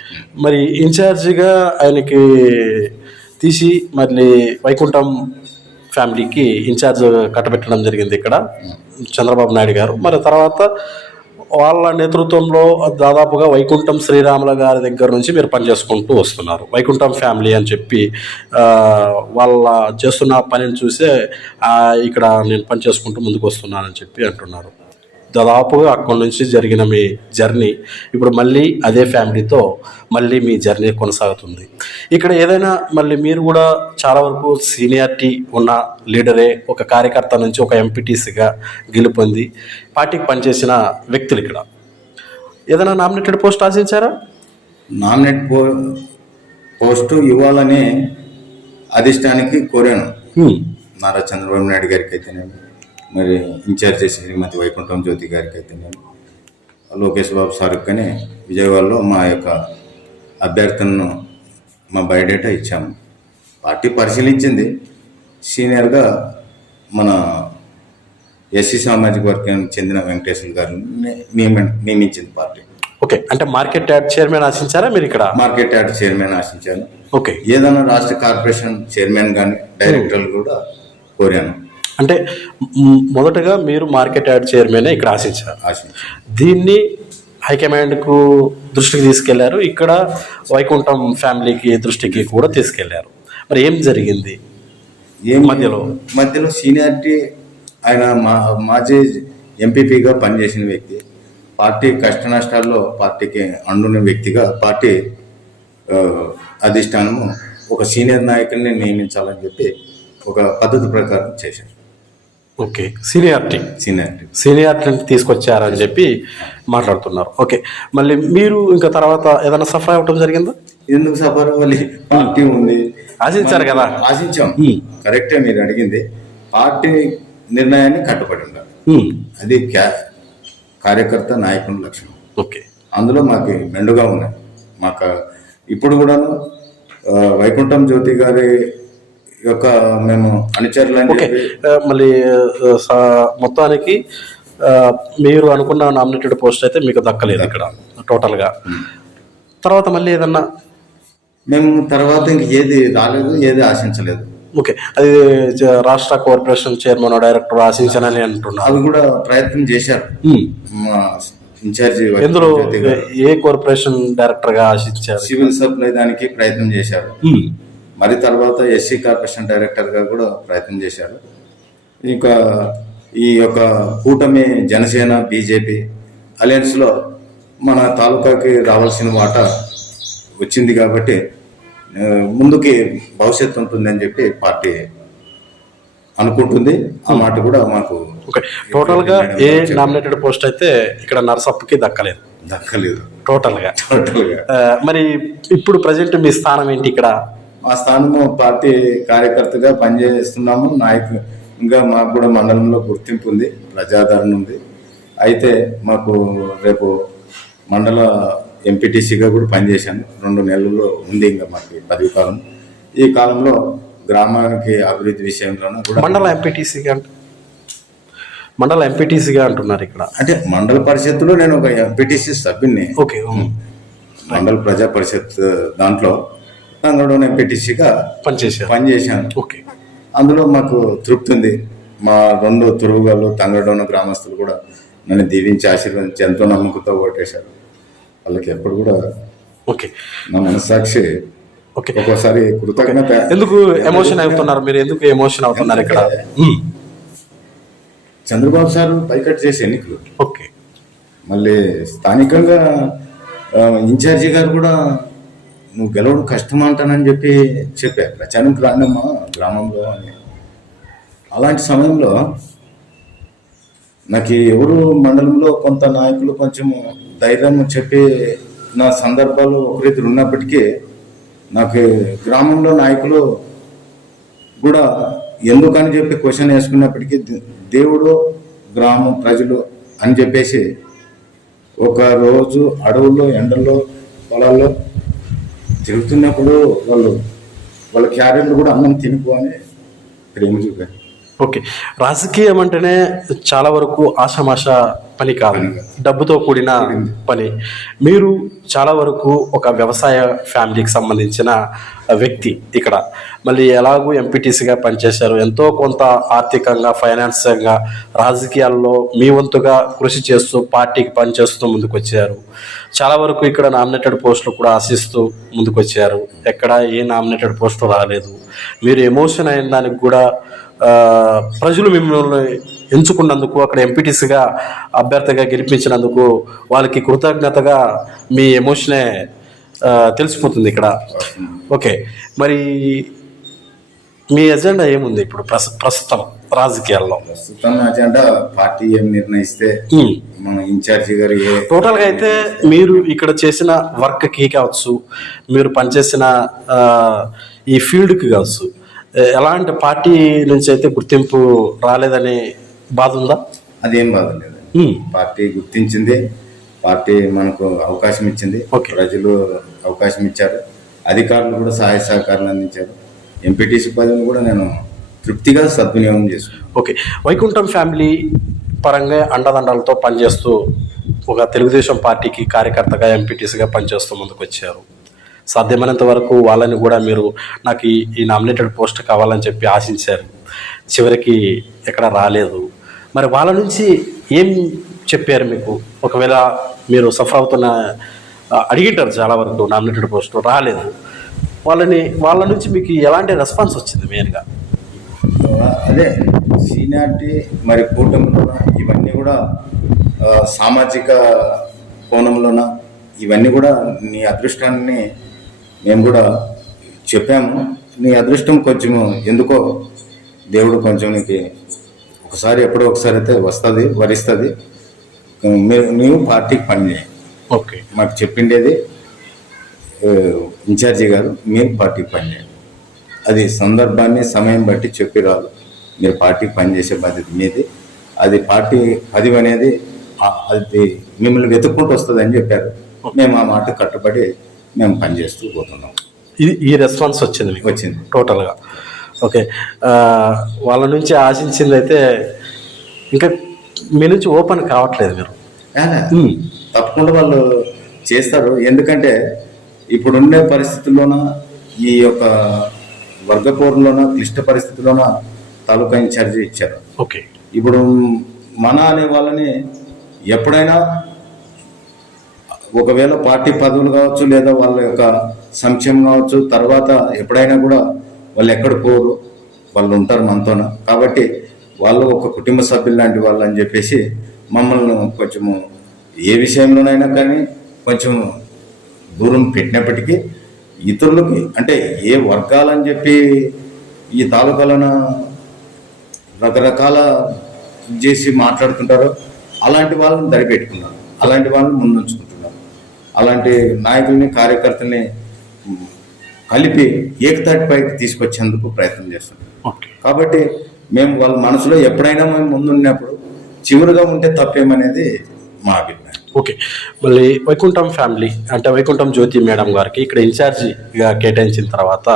మరి ఇన్ఛార్జిగా ఆయనకి తీసి మళ్ళీ వైకుంఠం ఫ్యామిలీకి ఇన్ఛార్జ్ కట్టబెట్టడం జరిగింది ఇక్కడ చంద్రబాబు నాయుడు గారు. మరి తర్వాత వాళ్ళ నేతృత్వంలో దాదాపుగా వైకుంఠం శ్రీరాముల గారి దగ్గర నుంచి మీరు పనిచేసుకుంటూ వస్తున్నారు. వైకుంఠం ఫ్యామిలీ అని చెప్పి వాళ్ళ చేస్తున్న పనిని చూసే ఇక్కడ నేను పనిచేసుకుంటూ ముందుకు వస్తున్నానని చెప్పి అంటున్నారు. దాదాపుగా అక్కడి నుంచి జరిగిన మీ జర్నీ ఇప్పుడు మళ్ళీ అదే ఫ్యామిలీతో మళ్ళీ మీ జర్నీ కొనసాగుతుంది. ఇక్కడ ఏదైనా మళ్ళీ మీరు కూడా చాలా వరకు సీనియారిటీ ఉన్న లీడరే, ఒక కార్యకర్త నుంచి ఒక ఎంపీటీసీగా గెలుపొంది పార్టీకి పనిచేసిన వ్యక్తులు ఇక్కడ ఏదైనా నామినేటెడ్ పోస్ట్ ఆశించారా? నామినేట్ పోస్టు ఇవ్వాలని అధిష్టానికి కోరాను. నారా చంద్రబాబు నాయుడు గారికి అయితేనేమి, మరి ఇన్ఛార్జ్ శ్రీమతి వైకుంఠం జ్యోతి గారికి అయితేనేమి, లోకేష్ బాబు సార్కి కానీ విజయవాడలో మా యొక్క అభ్యర్థనను మా బయోడేటా ఇచ్చాము. పార్టీ పరిశీలించింది. సీనియర్గా మన ఎస్సీ సామాజిక వర్గానికి చెందిన వెంకటేశ్వర గారిని నియమించింది పార్టీ. ఓకే, అంటే మార్కెట్ యార్డ్ చైర్మన్ ఆశించారా మీరు ఇక్కడ? మార్కెట్ యార్డ్ చైర్మన్ ఆశించాను. ఓకే, ఏదైనా రాష్ట్ర కార్పొరేషన్ చైర్మన్ కానీ డైరెక్టర్లు కూడా కోరాను. అంటే మొదటగా మీరు మార్కెట్ యార్డ్ చైర్మన్ ఇక్కడ ఆశించారు. దీన్ని హైకమాండ్కు దృష్టికి తీసుకెళ్లారు, ఇక్కడ వైకుంఠం ఫ్యామిలీకి దృష్టికి కూడా తీసుకెళ్లారు. మరి ఏం జరిగింది మధ్యలో సీనియారిటీ ఆయన మాజీ ఎంపీపీగా పనిచేసిన వ్యక్తి, పార్టీ కష్ట నష్టాల్లో పార్టీకి అండున్న వ్యక్తిగా పార్టీ అధిష్టానము ఒక సీనియర్ నాయకుడిని నియమించాలని చెప్పి ఒక పద్ధతి ప్రకారం చేశారు. ఓకే, సీనియారిటీని తీసుకొచ్చారని చెప్పి మాట్లాడుతున్నారు. ఓకే, మళ్ళీ మీరు ఇంకా తర్వాత ఏదైనా సఫర్ అవ్వటం జరిగిందా? ఎందుకు సఫర్ అవ్వాలి? పార్టీ ఉంది, ఆశించారు కదా. ఆశించాం, కరెక్టే మీరు అడిగింది. పార్టీ నిర్ణయాన్ని కట్టుబడి ఉండాలి, అది కార్యకర్త నాయకుని లక్షణం. ఓకే, అందులో మాకు మెండుగా ఉన్నాయి. మాకు ఇప్పుడు కూడాను వైకుంఠం జ్యోతి గారి యొక్క మేము అనుచరులని. మళ్ళీ మొత్తానికి మీరు అనుకున్న నామినేటెడ్ పోస్ట్ అయితే మీకు దక్కలేదు ఇక్కడ టోటల్గా. తర్వాత మళ్ళీ ఏదన్నా మేము తర్వాత ఇంక ఏది రాలేదు, ఏది ఆశించలేదు. ఓకే, అది రాష్ట్ర కార్పొరేషన్ చైర్మన్ డైరెక్టర్ ఆశించానని అంటున్నారు. అవి కూడా ప్రయత్నం చేశారు మా ఇన్ఛార్జి. ఎందులో ఏ కార్పొరేషన్ డైరెక్టర్ గా ఆశించారు? సివిల్ సప్లై దానికి ప్రయత్నం చేశారు. మరి తర్వాత ఎస్సీ కార్పొరేషన్ డైరెక్టర్ గా కూడా ప్రయత్నం చేశారు. ఇంకా ఈ యొక్క కూటమి జనసేన బీజేపీ అలయన్స్ లో మన తాలూకాకి రావాల్సిన వాటా వచ్చింది కాబట్టి ముందుకి భవిష్యత్తు ఉంటుందని చెప్పి పార్టీ అనుకుంటుంది. ఆ మాట కూడా మాకు టోటల్ గా ఏ నామినేటెడ్ పోస్ట్ అయితే ఇక్కడ నర్సప్పకి దక్కలేదు టోటల్ గా. మరి ఇప్పుడు ప్రజెంట్ మీ స్థానం ఏంటి ఇక్కడ? మా స్థానము పార్టీ కార్యకర్తగా పనిచేస్తున్నాము. నాయకుగా మాకు కూడా మండలంలో గుర్తింపు ఉంది, ప్రజాదరణ ఉంది. అయితే మాకు రేపు మండల ఎంపీటీసీగా కూడా పనిచేశాను. 2 నెలల్లో ఉంది ఇంకా మాకు పదవి కాలం. ఈ కాలంలో గ్రామానికి అభివృద్ధి విషయంలోనూ కూడా మండల ఎంపీటీసీగా అంటున్నారు ఇక్కడ. అంటే మండల పరిషత్తులో నేను ఒక ఎంపీటీసీ సభ్యుని. ఓకే, మండల ప్రజా పరిషత్ దాంట్లో తంగడోన్ ఎంపీటీసీగా పనిచేశాను. ఓకే, అందులో మాకు తృప్తి ఉంది. మా 2 తురుగులు తంగడోన గ్రామస్తులు కూడా నన్ను దీవించి ఆశీర్వదించి ఎంతో నమ్మకంతో ఓటేశారు. వాళ్ళకి ఎప్పుడు కూడా నా మనస్సాక్షి ఒక్కోసారి కృతజ్ఞత. ఎందుకు ఎమోషన్ అవుతున్నారు మీరు? ఎందుకు ఎమోషన్ అవుతున్నారు ఇక్కడ? చంద్రబాబు సార్ పైకట్ చేసే ఎన్నికలు. ఓకే, మళ్ళీ స్థానికంగా ఇన్ఛార్జి గారు కూడా నువ్వు గెలవడం కష్టం అంటానని చెప్పి చెప్పారు. ప్రచారంకి రాండమ్మా గ్రామంలో అని. అలాంటి సమయంలో నాకు ఎవరు మండలంలో కొంత నాయకులు కొంచెం ధైర్యం చెప్పి నా సందర్భాలు ఒకరిద్దరు ఉన్నప్పటికీ నాకు గ్రామంలో నాయకులు కూడా ఎందుకని చెప్పి క్వశ్చన్ వేసుకున్నప్పటికీ దేవుడు గ్రామం ప్రజలు అని చెప్పేసి ఒక రోజు అడవుల్లో ఎండల్లో పొలాల్లో తిరుగుతున్నప్పుడు వాళ్ళ క్యారెట్లు కూడా అన్నం తినుకో అని ప్రేమ చూపారు. ఓకే, రాజకీయం అంటేనే చాలా వరకు ఆషామాష పని కాదు, డబ్బుతో కూడిన పని. మీరు చాలా వరకు ఒక వ్యవసాయ ఫ్యామిలీకి సంబంధించిన వ్యక్తి ఇక్కడ. మళ్ళీ ఎలాగూ ఎంపీటీసీగా పనిచేశారు, ఎంతో కొంత ఆర్థికంగా ఫైనాన్షియల్గా రాజకీయాల్లో మీ వంతుగా కృషి చేస్తూ పార్టీకి పనిచేస్తూ ముందుకొచ్చారు. చాలా వరకు ఇక్కడ నామినేటెడ్ పోస్టులు కూడా ఆశిస్తూ ముందుకొచ్చారు. ఎక్కడ ఏ నామినేటెడ్ పోస్టు రాలేదు. మీరు ఎమోషన్ అయిన దానికి కూడా ప్రజలు మిమ్మల్ని ఎంచుకున్నందుకు, అక్కడ ఎంపీటీసీగా అభ్యర్థిగా గెలిపించినందుకు వాళ్ళకి కృతజ్ఞతగా మీ ఎమోషనే తెలిసిపోతుంది ఇక్కడ. ఓకే, మరి మీ ఎజెండా ఏముంది ఇప్పుడు ప్రస్తుతం రాజకీయాల్లో? ప్రస్తుతం ఎజెండా పార్టీ ఏం నిర్ణయిస్తే మన ఇన్ఛార్జి గారు టోటల్గా అయితే మీరు ఇక్కడ చేసిన వర్క్కి కావచ్చు, మీరు పనిచేసిన ఈ ఫీల్డ్కి కావచ్చు, ఎలాంటి పార్టీ నుంచి అయితే గుర్తింపు రాలేదని బాధ ఉందా? అదేం బాధ లేదు. పార్టీ గుర్తించింది, పార్టీ మనకు అవకాశం ఇచ్చింది, ప్రజలు అవకాశం ఇచ్చారు, అధికారులు కూడా సహాయ సహకారాలు అందించారు. ఎంపీటీసీ పదవిని కూడా నేను తృప్తిగా సద్వినియోగం చేసుకున్నాను. ఓకే, వైకుంఠం ఫ్యామిలీ పరంగా అండదండలతో పనిచేస్తూ ఒక తెలుగుదేశం పార్టీకి కార్యకర్తగా ఎంపీటీసీగా పనిచేస్తూ ముందుకు వచ్చారు. సాధ్యమైనంత వరకు వాళ్ళని కూడా మీరు నాకు ఈ నామినేటెడ్ పోస్ట్ కావాలని చెప్పి ఆశించారు. చివరికి ఎక్కడ రాలేదు. మరి వాళ్ళ నుంచి ఏం చెప్పారు మీకు? ఒకవేళ మీరు సఫర్ అవుతున్న అడిగింటారు చాలా వరకు నామినేటెడ్ పోస్ట్ రాలేదు, వాళ్ళ నుంచి మీకు ఎలాంటి రెస్పాన్స్ వచ్చింది మెయిన్గా? అదే సీనియారిటీ మరి కూటమిలోన ఇవన్నీ కూడా సామాజిక కోణంలోన ఇవన్నీ కూడా నీ అదృష్టాన్ని మేము కూడా చెప్పాము. నీ అదృష్టం కొంచెం ఎందుకో దేవుడు కొంచెం నీకు ఒకసారి ఎప్పుడో ఒకసారి అయితే వస్తుంది, వరిస్తుంది. నీవు పార్టీకి పనిచేయి. ఓకే, మాకు చెప్పిండేది ఇన్ఛార్జి గారు, మీరు పార్టీకి పనిచేయండి. అది సందర్భాన్ని సమయం బట్టి చెప్పి రాదు. మీరు పార్టీకి పనిచేసే బాధ్యత మీది. అది పార్టీ పదవి అనేది అది మిమ్మల్ని వెతుక్కుంటూ వస్తుంది అని చెప్పారు. మేము ఆ మాట కట్టుబడి మేము పనిచేస్తూ పోతున్నాం. ఈ రెస్పాన్స్ వచ్చింది మీకు? వచ్చింది టోటల్గా. ఓకే, వాళ్ళ నుంచి ఆశించింది అయితే ఇంకా మీ నుంచి ఓపెన్ కావట్లేదు మీరు? తప్పకుండా వాళ్ళు చేస్తారు. ఎందుకంటే ఇప్పుడుండే పరిస్థితుల్లోన ఈ యొక్క వర్గపోరులోన క్లిష్ట పరిస్థితుల్లోన తాలూకా ఇన్ఛార్జి ఇచ్చారు. ఓకే, ఇప్పుడు మన అనే వాళ్ళని ఎప్పుడైనా ఒకవేళ పార్టీ పదవులు కావచ్చు లేదా వాళ్ళ యొక్క సంక్షేమం కావచ్చు, తర్వాత ఎప్పుడైనా కూడా వాళ్ళు ఎక్కడ పోరు, వాళ్ళు ఉంటారు మనతోన. కాబట్టి వాళ్ళు ఒక కుటుంబ సభ్యులు లాంటి వాళ్ళు అని చెప్పేసి మమ్మల్ని కొంచెము ఏ విషయంలోనైనా కానీ కొంచెం దూరం పెట్టినప్పటికీ ఇతరులకి అంటే ఏ వర్గాలని చెప్పి ఈ తాలూకాలను రకరకాల చేసి మాట్లాడుతుంటారో అలాంటి వాళ్ళని దరిపెట్టుకున్నారు, అలాంటి వాళ్ళని ముందుంచుకుంటున్నారు. అలాంటి నాయకుల్ని కార్యకర్తల్ని కలిపి ఏకతాటిపైకి తీసుకొచ్చేందుకు ప్రయత్నం చేస్తున్నాం. కాబట్టి మేము వాళ్ళ మనసులో ఎప్పుడైనా మేము ముందున్నప్పుడు చివరిగా ఉంటే తప్పేమనేది మా అభిప్రాయం. ఓకే, మళ్ళీ వైకుంఠం ఫ్యామిలీ అంటే వైకుంఠం జ్యోతి మేడం గారికి ఇక్కడ ఇన్ఛార్జిగా కేటాయించిన తర్వాత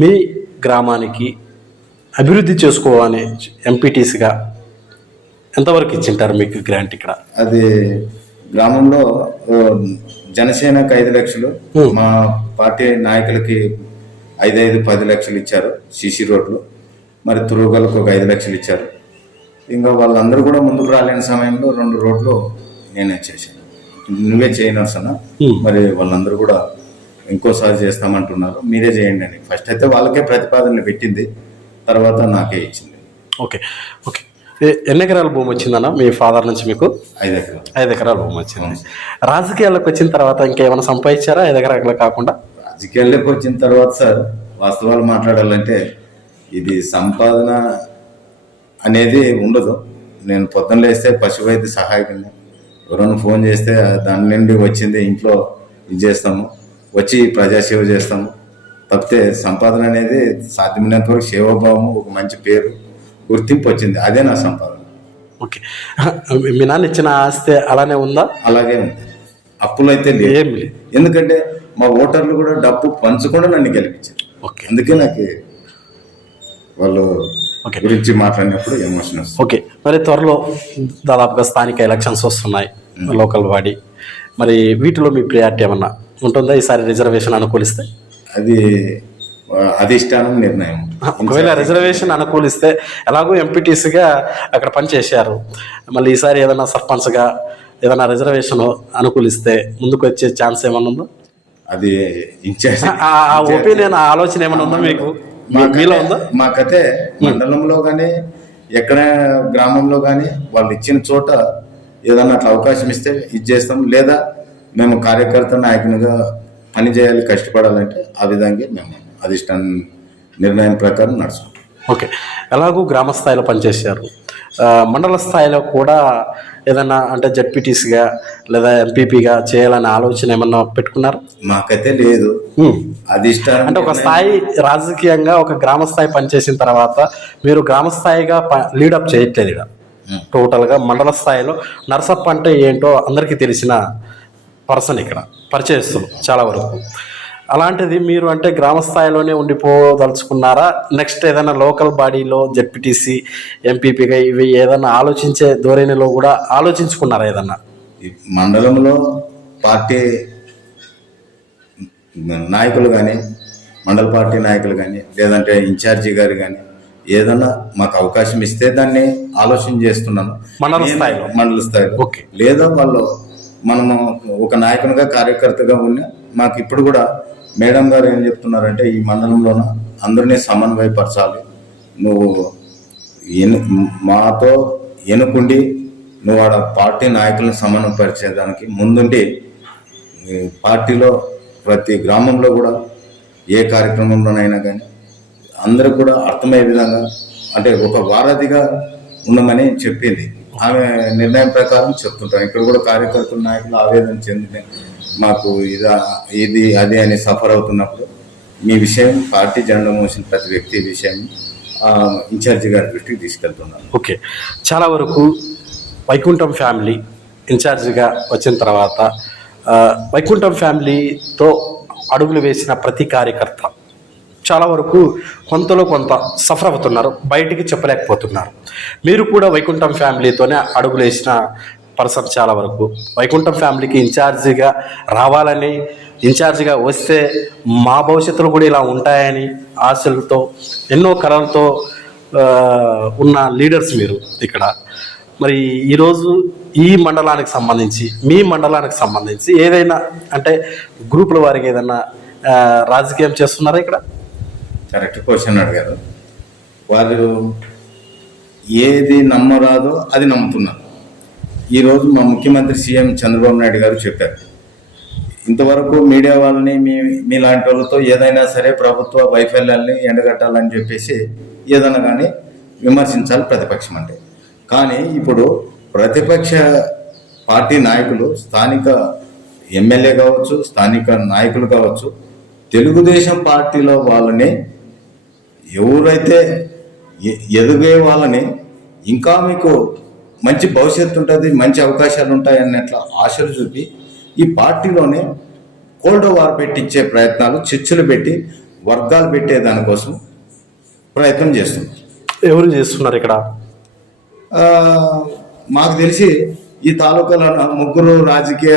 మీ గ్రామానికి అభివృద్ధి చేసుకోవాలని ఎంపీటీసీగా ఎంతవరకు ఇచ్చింటారు మీకు గ్రాంట్ ఇక్కడ? అది గ్రామంలో జనసేనకు 5 లక్షలు, మా పార్టీ నాయకులకి 5-10 లక్షలు ఇచ్చారు. సిసి రోడ్లు మరి తురుగలకు ఒక 5 లక్షలు ఇచ్చారు. ఇంకా వాళ్ళందరూ కూడా ముందుకు రాలేని సమయంలో 2 రోడ్లు నేనే చేశాను. నువ్వే చేయనర్స్ అన్న, మరి వాళ్ళందరూ కూడా ఇంకోసారి చేస్తామంటున్నారు, మీరే చేయండి అని. ఫస్ట్ అయితే వాళ్ళకే ప్రతిపాదనలు పెట్టింది, తర్వాత నాకే ఇచ్చింది. ఓకే ఓకే, ఎన్ని ఎకరాల భూమి వచ్చిందన్న మీ ఫాదర్ నుంచి మీకు? 5 ఎకరాలు. 5 ఎకరాల భూమి వచ్చింది. రాజకీయాల్లోకి వచ్చిన తర్వాత ఇంకేమైనా సంపాదించారా 5 ఎకరాలు కాకుండా? రాజకీయాల్లోకి వచ్చిన తర్వాత సార్ వాస్తవాలు మాట్లాడాలంటే ఇది సంపాదన అనేది ఉండదు. నేను పొద్దున్న లేస్తే పశువైద్య సహాయకుని, ఎవరైనా ఫోన్ చేస్తే దాని నుండి వచ్చింది ఇంట్లో ఇది చేస్తాము, వచ్చి ప్రజాసేవ చేస్తాము. తప్పితే సంపాదన అనేది సాధ్యమైనంత వరకు సేవాభావము, ఒక మంచి పేరు, గుర్తింపు వచ్చింది, అదే నా సంపాదన. ఓకే, మీ నాన్న ఇచ్చిన ఆస్తి అలానే ఉందా? అలాగే ఉంది. అప్పులు అయితే లేదు. ఎందుకంటే మా ఓటర్లు కూడా డబ్బు పంచకుండా నన్ను గెలిపించారు. ఓకే, అందుకే నాకు వాళ్ళు గురించి మాట్లాడినప్పుడు ఎమోషన్ వస్తుంది. ఓకే, మరి త్వరలో దాదాపుగా స్థానిక ఎలక్షన్స్ వస్తున్నాయి, లోకల్ బాడీ. మరి వీటిలో మీ ప్రియారిటీ ఏమన్నా ఉంటుందా? ఈసారి రిజర్వేషన్ అనుకూలిస్తే? అది అధిష్టానం నిర్ణయం. ఒకవేళ రిజర్వేషన్ అనుకూలిస్తే, ఎలాగో ఎంపీటీసీగా అక్కడ పనిచేశారు, మళ్ళీ ఈసారి ఏదైనా సర్పంచ్గా ఏదైనా రిజర్వేషన్ అనుకూలిస్తే ముందుకు వచ్చే ఛాన్స్ ఏమన్నా ఉందా? అది ఒపీనియన్, ఆలోచన ఏమైనా ఉందా మీకు? మీలో ఉందా? మాకైతే మండలంలో కానీ ఎక్కడ గ్రామంలో కానీ వాళ్ళు ఇచ్చిన చోట ఏదన్నా అట్లా అవకాశం ఇస్తే ఇది చేస్తాం, లేదా మేము కార్యకర్త నాయకునిగా పని చేయాలి, కష్టపడాలంటే ఆ విధంగా మేము అధిష్టానం నిర్ణయం ప్రకారం నడుస్తాం. ఓకే, ఎలాగూ గ్రామ స్థాయిలో పనిచేశారు, మండల స్థాయిలో కూడా ఏదన్నా అంటే జడ్పీటీసీగా లేదా ఎంపీపీగా చేయాలనే ఆలోచన ఏమన్నా పెట్టుకున్నారు? మాకైతే లేదు. అధిష్టానం అంటే ఒక స్థాయి రాజకీయంగా ఒక గ్రామ స్థాయి పనిచేసిన తర్వాత మీరు గ్రామ స్థాయిగా లీడప్ చేయట్లేదు ఇక్కడ. టోటల్గా మండల స్థాయిలో నర్సప్ప అంటే ఏంటో అందరికీ తెలిసిన పర్సన్ ఇక్కడ, పరిచయస్తులు చాలా వరకు. అలాంటిది మీరు అంటే గ్రామ స్థాయిలోనే ఉండిపోదలుచుకున్నారా? నెక్స్ట్ ఏదైనా లోకల్ బాడీలో జడ్పీటీసీ, ఎంపీపీగా ఇవి ఏదైనా ఆలోచించే ధోరణిలో కూడా ఆలోచించుకున్నారా ఏదన్నా? ఈ మండలంలో పార్టీ నాయకులు కానీ, మండల పార్టీ నాయకులు కానీ, లేదంటే ఇన్ఛార్జి గారు కానీ ఏదన్నా మాకు అవకాశం ఇస్తే దాన్ని ఆలోచన చేస్తున్నాను. మండల స్థాయిలో ఓకే. లేదా వాళ్ళు మనము ఒక నాయకునిగా కార్యకర్తగా ఉన్నా మాకు ఇప్పుడు కూడా మేడం గారు ఏం చెప్తున్నారంటే ఈ మండలంలోన అందరినీ సమన్వయపరచాలి, నువ్వు మాతో ఎన్నుకుండి నువ్వు ఆడ పార్టీ నాయకులను సమన్వయపరిచేదానికి ముందుండి పార్టీలో ప్రతి గ్రామంలో కూడా ఏ కార్యక్రమంలోనైనా కానీ అందరూ కూడా అర్థమయ్యే విధంగా అంటే ఒక వారధిగా ఉండమని చెప్పింది. ఆమె నిర్ణయం ప్రకారం చెప్తుంటాం. ఇక్కడ కూడా కార్యకర్తల నాయకులు ఆవేదన చెందితే మాకు ఇది అది అని సఫర్ అవుతున్నప్పుడు మీ విషయం పార్టీ జెండా మోసిన ప్రతి వ్యక్తి విషయం ఇన్ఛార్జి గారి దృష్టికి తీసుకెళ్తున్నాను. ఓకే. చాలా వరకు వైకుంఠం ఫ్యామిలీ ఇన్ఛార్జిగా వచ్చిన తర్వాత వైకుంఠం ఫ్యామిలీతో అడుగులు వేసిన ప్రతి కార్యకర్త చాలా వరకు కొంతలో కొంత సఫర్ అవుతున్నారు, బయటికి చెప్పలేకపోతున్నారు. మీరు కూడా వైకుంఠం ఫ్యామిలీతోనే అడుగులు వేసిన పర్సన్. చాలా వరకు వైకుంఠం ఫ్యామిలీకి ఇన్ఛార్జిగా రావాలని, ఇన్ఛార్జిగా వస్తే మా భవిష్యత్తులో కూడా ఇలా ఉంటాయని ఆశలతో ఎన్నో కళలతో ఉన్న లీడర్స్ మీరు ఇక్కడ. మరి ఈరోజు ఈ మండలానికి సంబంధించి, మీ మండలానికి సంబంధించి ఏదైనా అంటే గ్రూపుల వారికి ఏదైనా రాజకీయం చేస్తున్నారా ఇక్కడ? కరెక్ట్ క్వశ్చన్ అడిగారు. వారు ఏది నమ్మరాదో అది నమ్ముతున్నారు. ఈరోజు మా ముఖ్యమంత్రి సీఎం చంద్రబాబు నాయుడు గారు చెప్పారు, ఇంతవరకు మీడియా వాళ్ళని మీలాంటి వాళ్ళతో ఏదైనా సరే ప్రభుత్వ వైఫల్యాల్ని ఎండగట్టాలని చెప్పేసి ఏదైనా కానీ విమర్శించాలి ప్రతిపక్షం అంటే. కానీ ఇప్పుడు ప్రతిపక్ష పార్టీ నాయకులు, స్థానిక ఎమ్మెల్యే కావచ్చు, స్థానిక నాయకులు కావచ్చు, తెలుగుదేశం పార్టీలో వాళ్ళని ఎవరైతే ఎదిగే వాళ్ళని ఇంకా మీకు మంచి భవిష్యత్తు ఉంటుంది, మంచి అవకాశాలు ఉంటాయి అన్నట్ల ఆశలు చూపి ఈ పార్టీలోనే కోల్డ్ వార్ పెట్టించే ప్రయత్నాలు, చర్చలు పెట్టి వర్గాలు పెట్టే దానికోసం ప్రయత్నం చేస్తున్నారు. ఎవరు చేస్తున్నారు ఇక్కడ? మాకు తెలిసి ఈ తాలూకాలో 3 రాజకీయ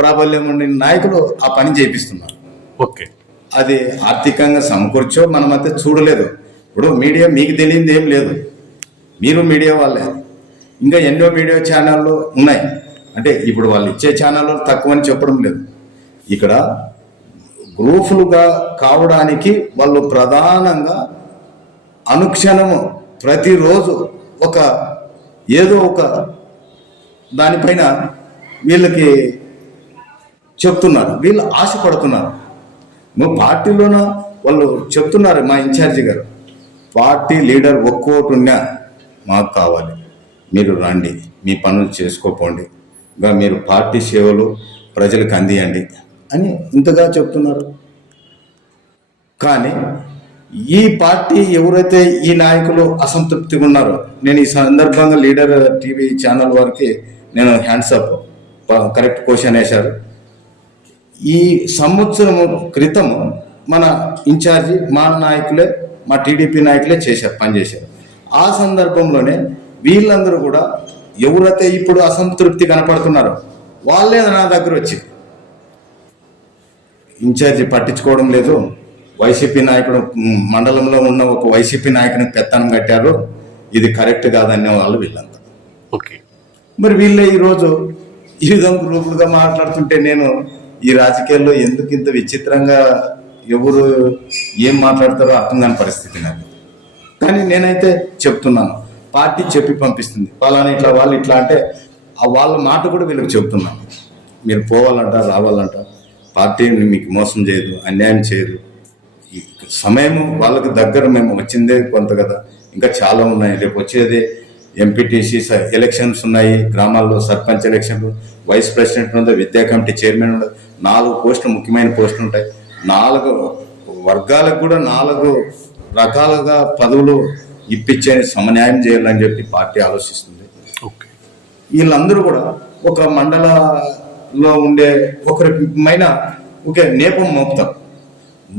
ప్రాబల్యం ఉండిన నాయకులు ఆ పని చేపిస్తున్నారు. ఓకే. అది ఆర్థికంగా సమకూర్చో మనమైతే చూడలేదు. ఇప్పుడు మీడియా మీకు తెలియదు ఏం లేదు, మీరు మీడియా వాళ్ళే. ఇంకా ఎన్నో మీడియా ఛానళ్ళు ఉన్నాయి. అంటే ఇప్పుడు వాళ్ళు ఇచ్చే ఛానళ్ళు తక్కువని చెప్పడం లేదు. ఇక్కడ గ్రూపులుగా కావడానికి వాళ్ళు ప్రధానంగా అనుక్షణము ప్రతిరోజు ఏదో ఒక దానిపైన వీళ్ళకి చెప్తున్నారు, వీళ్ళు ఆశపడుతున్నారు. నువ్వు పార్టీలోన వాళ్ళు చెప్తున్నారు, మా ఇన్ఛార్జి గారు పార్టీ లీడర్ ఒక్కోటి ఉన్నా మాకు కావాలి, మీరు రండి, మీ పనులు చేసుకోపోండి, ఇంకా మీరు పార్టీ సేవలు ప్రజలకు అందియండి అని ఇంతగా చెప్తున్నారు. కానీ ఈ పార్టీ ఎవరైతే ఈ నాయకులు అసంతృప్తిగా ఉన్నారో, నేను ఈ సందర్భంగా లీడర్ టీవీ ఛానల్ వారికి నేను హ్యాండ్సప్, కరెక్ట్ క్వశ్చన్ వేశారు. ఈ సంవత్సరం క్రితం మన ఇన్ఛార్జి మా నాయకులే, మా టీడీపీ నాయకులే పనిచేశారు. ఆ సందర్భంలోనే వీళ్ళందరూ కూడా ఎవరైతే ఇప్పుడు అసంతృప్తి కనపడుతున్నారో వాళ్ళే నా దగ్గర వచ్చి ఇన్ఛార్జి పట్టించుకోవడం లేదు, వైసీపీ నాయకుడు మండలంలో ఉన్న ఒక వైసీపీ నాయకుని పెత్తనం కట్టారు, ఇది కరెక్ట్ కాదనే వాళ్ళు వీళ్ళంతా. ఓకే. మరి వీళ్ళే ఈరోజు ఈ విధంగా గ్రూపులుగా మాట్లాడుతుంటే నేను ఈ రాజకీయాల్లో ఎందుకు ఇంత విచిత్రంగా ఎవరు ఏం మాట్లాడతారో అర్థం కాని పరిస్థితి నాకు. కానీ నేనైతే చెప్తున్నాను, పార్టీ చెప్పి పంపిస్తుంది వాళ్ళని ఇట్లా, వాళ్ళు ఇట్లా అంటే ఆ వాళ్ళ మాట కూడా వీళ్ళకి చెప్తున్నాను, మీరు పోవాలంట, రావాలంట, పార్టీ మీకు మోసం చేయదు, అన్యాయం చేయదు. ఈ సమయం వాళ్ళకి దగ్గర మేము వచ్చిందే కొంత కదా, ఇంకా చాలా ఉన్నాయి. రేపు వచ్చేది ఎంపీటీసీ ఎలక్షన్స్ ఉన్నాయి, గ్రామాల్లో సర్పంచ్ ఎలక్షన్లు, వైస్ ప్రెసిడెంట్ ఉండదు, విద్యా కమిటీ చైర్మన్ ఉండదు, 4 పోస్టులు ముఖ్యమైన పోస్టులు ఉంటాయి. 4 వర్గాలకు కూడా 4 రకాలుగా పదవులు ఇప్పించే సమన్యాయం చేయాలని చెప్పి పార్టీ ఆలోచిస్తుంది. వీళ్ళందరూ కూడా ఒక మండలంలో ఉండే ఒకరిమైన ఒకే నేపం మోపుతారు.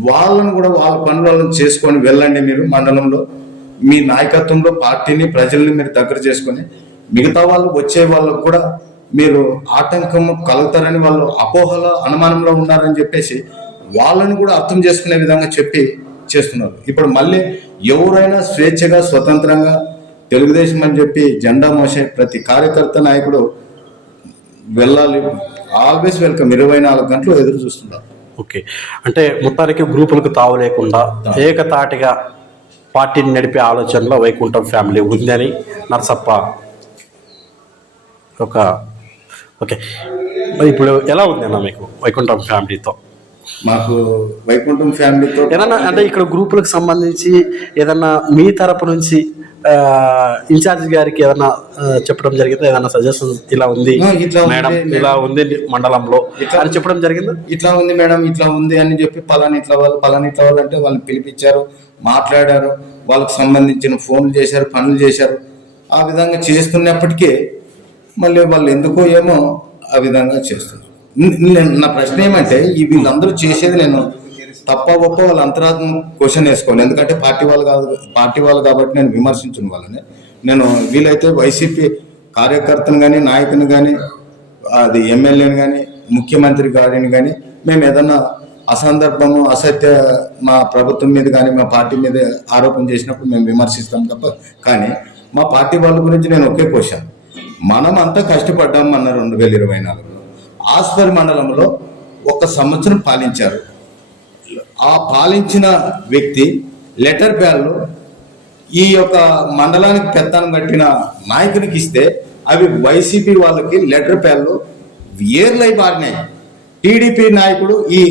వాళ్ళను కూడా వాళ్ళ పనులను చేసుకొని వెళ్ళండి. మీరు మండలంలో మీ నాయకత్వంలో పార్టీని, ప్రజల్ని మీరు దగ్గర చేసుకొని మిగతా వాళ్ళు వచ్చే వాళ్ళకు కూడా మీరు ఆటంకం కలుగుతారని వాళ్ళు అపోహలో అనుమానంలో ఉన్నారని చెప్పేసి వాళ్ళని కూడా అర్థం చేసుకునే విధంగా చెప్పి చేస్తున్నారు. ఇప్పుడు మళ్ళీ ఎవరైనా స్వేచ్ఛగా స్వతంత్రంగా తెలుగుదేశం అని చెప్పి జెండా మోసే ప్రతి కార్యకర్త నాయకుడు వెళ్ళాలి. Always welcome. 24 గంటలు ఎదురు చూస్తున్నారు. ఓకే, అంటే మొత్తానికి గ్రూపులకు తావు లేకుండా ఏకతాటిగా పార్టీని నడిపే ఆలోచనలో వైకుంఠం ఫ్యామిలీ ఉందని నరసప్ప ఓకే. మరి ఇప్పుడు ఎలా ఉంది అన్న మీకు వైకుంఠం ఫ్యామిలీతో? మాకు వైకుంఠం ఫ్యామిలీతో ఏదన్నా అంటే ఇక్కడ గ్రూపులకు సంబంధించి ఏదన్నా మీ తరపు నుంచి ఇన్ఛార్జ్ గారికి ఏదన్నా చెప్పడం జరిగిందా? ఏదన్నా సజెషన్ ఇలా ఉంది మేడం, ఇలా ఉంది మండలంలో అని చెప్పడం జరిగిందా? ఇట్లా ఉంది మేడం, ఇట్లా ఉంది అని చెప్పి పలాని ఇట్లా వాళ్ళు అంటే వాళ్ళని పిలిపించారు, మాట్లాడారు, వాళ్ళకి సంబంధించిన ఫోన్లు చేశారు, పనులు చేశారు. ఆ విధంగా చేస్తున్నప్పటికీ మళ్ళీ వాళ్ళు ఎందుకో ఏమో ఆ విధంగా చేస్తున్నారు. నా ప్రశ్న ఏమంటే వీళ్ళందరూ చేసేది నేను తప్ప గొప్ప వాళ్ళ అంతరాత్మ క్వశ్చన్ వేసుకోను. ఎందుకంటే పార్టీ వాళ్ళు కాబట్టి నేను విమర్శించిన వాళ్ళని. నేను వీలైతే వైసీపీ కార్యకర్తను కానీ నాయకుని కానీ అది ఎమ్మెల్యేని కానీ ముఖ్యమంత్రి గారిని కానీ మేము ఏదన్నా అసందర్భము అసత్య మా ప్రభుత్వం మీద కానీ మా పార్టీ మీద ఆరోపణ చేసినప్పుడు మేము విమర్శిస్తాం తప్ప. కానీ మా పార్టీ వాళ్ళ గురించి నేను ఒకే క్వశ్చన్, మనం అంతా కష్టపడ్డాం అన్న 2024లో ఆస్పరి మండలంలో 1 సంవత్సరం పాలించారు. ఆ పాలించిన వ్యక్తి లెటర్ ప్యాడ్లు ఈ యొక్క మండలానికి పెత్తనం కట్టిన నాయకునికి ఇస్తే అవి వైసీపీ వాళ్ళకి లెటర్ ప్యాడ్లు ఏర్లై మారినాయి. టీడీపీ నాయకుడు ఈ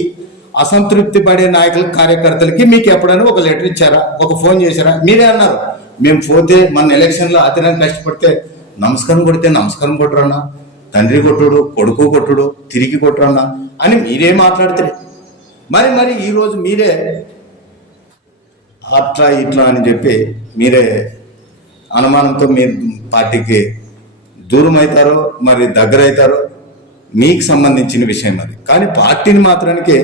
అసంతృప్తి పడే నాయకుల కార్యకర్తలకి మీకు ఎప్పుడైనా ఒక లెటర్ ఇచ్చారా, ఒక ఫోన్ చేశారా? మీరే అన్నారు మేము పోతే మన ఎలక్షన్లో అతనికి కష్టపడితే నమస్కారం కొడితే నమస్కారం కొట్టరన్నా, తండ్రి కొట్టుడు, కొడుకు కొట్టుడు, తిరిగి కొట్టరన్నా అని మీరే మాట్లాడితే మరి ఈరోజు మీరే అట్లా ఇట్లా అని చెప్పి మీరే అనుమానంతో మీరు పార్టీకి దూరం అవుతారో మరి దగ్గర అవుతారో మీకు సంబంధించిన విషయం అది. కానీ పార్టీని మాత్రానికి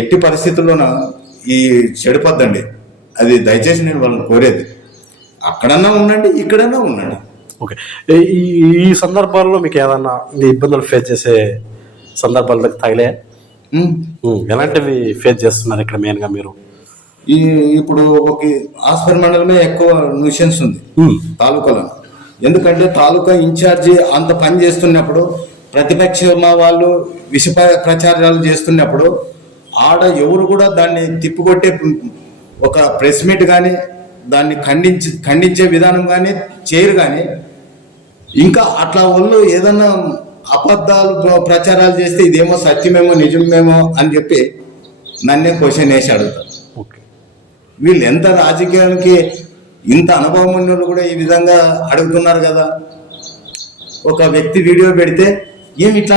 ఎట్టి పరిస్థితుల్లోన ఈ చెడిపోద్దండి. అది దయచేసి నేను వాళ్ళని కోరేది, అక్కడన్నా ఉండండి, ఇక్కడన్నా ఉండండి. ఓకే, ఈ సందర్భాల్లో మీకు ఏదన్నా ఇబ్బందులు ఫేస్ చేసే సందర్భాలు తగిలే? ఎలాంటివి ఫేస్ చేస్తున్నారు ఇక్కడ మెయిన్గా మీరు? ఇప్పుడు ఒక ఆస్పర్ మండలమే ఎక్కువ న్యూసెన్స్ ఉంది తాలూకాలో. ఎందుకంటే తాలూకా ఇన్ఛార్జి అంత పని చేస్తున్నప్పుడు ప్రతిపక్ష వాళ్ళు విష ప్రచారాలు చేస్తున్నప్పుడు ఆడ ఎవరు కూడా దాన్ని తిప్పికొట్టే ఒక ప్రెస్ మీట్ కానీ దాన్ని ఖండించే విధానం కానీ చేయరు. కానీ ఇంకా అట్లా వాళ్ళు ఏదన్నా అబద్ధాలు ప్రచారాలు చేస్తే ఇదేమో సత్యమేమో నిజమేమో అని చెప్పి నన్నే క్వశ్చన్ వేసి అడుగుతారు. వీళ్ళు ఎంత రాజకీయానికి ఇంత అనుభవం ఉన్న వాళ్ళు కూడా ఈ విధంగా అడుగుతున్నారు కదా. ఒక వ్యక్తి వీడియో పెడితే ఏం ఇట్లా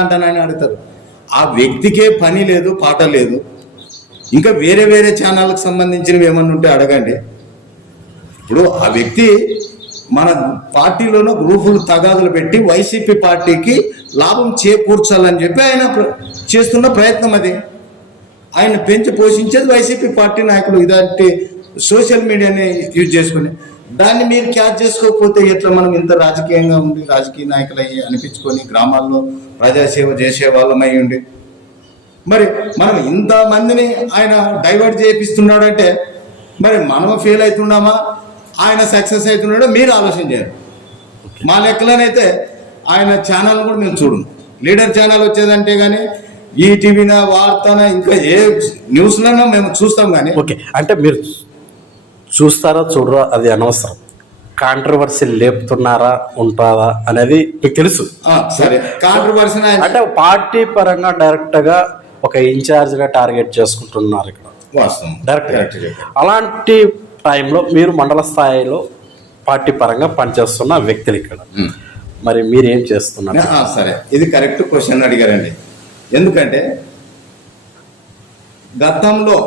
అంటానని అడుగుతారు. ఆ వ్యక్తికే పని లేదు, పాట లేదు. ఇంకా వేరే ఛానళ్ళకు సంబంధించినవి ఏమన్నా ఉంటే అడగండి. ఇప్పుడు ఆ వ్యక్తి మన పార్టీలోనూ గ్రూపులు తగాదులు పెట్టి వైసీపీ పార్టీకి లాభం చేకూర్చాలని చెప్పి ఆయన చేస్తున్న ప్రయత్నం అది. ఆయన పెంచి పోషించేది వైసీపీ పార్టీ నాయకులు. ఇలాంటి సోషల్ మీడియాని యూజ్ చేసుకుని దాన్ని మీరు క్యాచ్ చేసుకోకపోతే ఎట్లా? మనం ఇంత రాజకీయంగా ఉండి రాజకీయ నాయకులు అయ్యి అనిపించుకొని గ్రామాల్లో ప్రజాసేవ చేసే వాళ్ళమై ఉండి మరి మనం ఇంతమందిని ఆయన డైవర్ట్ చేపిస్తున్నాడంటే మరి మనం ఫెయిల్ అవుతున్నామా, ఆయన సక్సెస్ అవుతున్నాడో మీరు ఆలోచన చేయాలి. మా లెక్కలనైతే ఆయన ఛానల్ కూడా మేము చూడము. లీడర్ ఛానల్ వచ్చేదంటే కానీ ఈటీవీనా వార్తనా ఇంకా ఏ న్యూస్లైనా మేము చూస్తాం. కానీ ఓకే, అంటే మీరు చూస్తారా చూడరా అది అనవసరం. కాంట్రవర్సీ లేపుతున్నారా ఉంటుందా అనేది మీకు తెలుసు. సరే, కాంట్రవర్సీ అంటే పార్టీ పరంగా డైరెక్ట్ గా ఒక ఇన్ఛార్జ్ గా టార్గెట్ చేసుకుంటున్నారు ఇక్కడ. వాస్తవం, డైరెక్ట్. అలాంటి టైంలో మీరు మండల స్థాయిలో పార్టీ పరంగా పనిచేస్తున్న వ్యక్తులు ఇక్కడ, మరి మీరు ఏం చేస్తున్నారు? సరే, ఇది కరెక్ట్ క్వశ్చన్ అడిగారండి. ఎందుకంటే గతంలో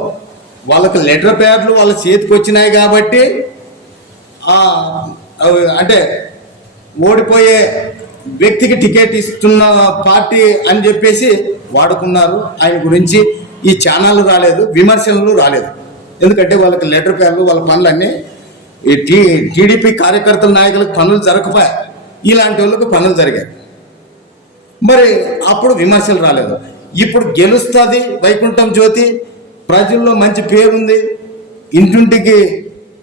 వాళ్ళకి లెటర్ ప్యాడ్లు వాళ్ళ చేతికి వచ్చినాయి కాబట్టి అంటే ఓడిపోయే వ్యక్తికి టికెట్ ఇస్తున్న పార్టీ అని చెప్పేసి వాడుకున్నారు. ఆయన గురించి ఈ ఛానల్ రాలేదు, విమర్శలు రాలేదు. ఎందుకంటే వాళ్ళకి లెటర్ ప్యాడ్లు వాళ్ళ పనులన్నీ ఈ టీడీపీ కార్యకర్తల నాయకులకు పనులు జరగకపోయాయి. ఇలాంటి వాళ్ళకు పనులు జరిగాయి. మరి అప్పుడు విమర్శలు రాలేదు. ఇప్పుడు గెలుస్తుంది వైకుంఠం జ్యోతి, ప్రజల్లో మంచి పేరుంది, ఇంటింటికి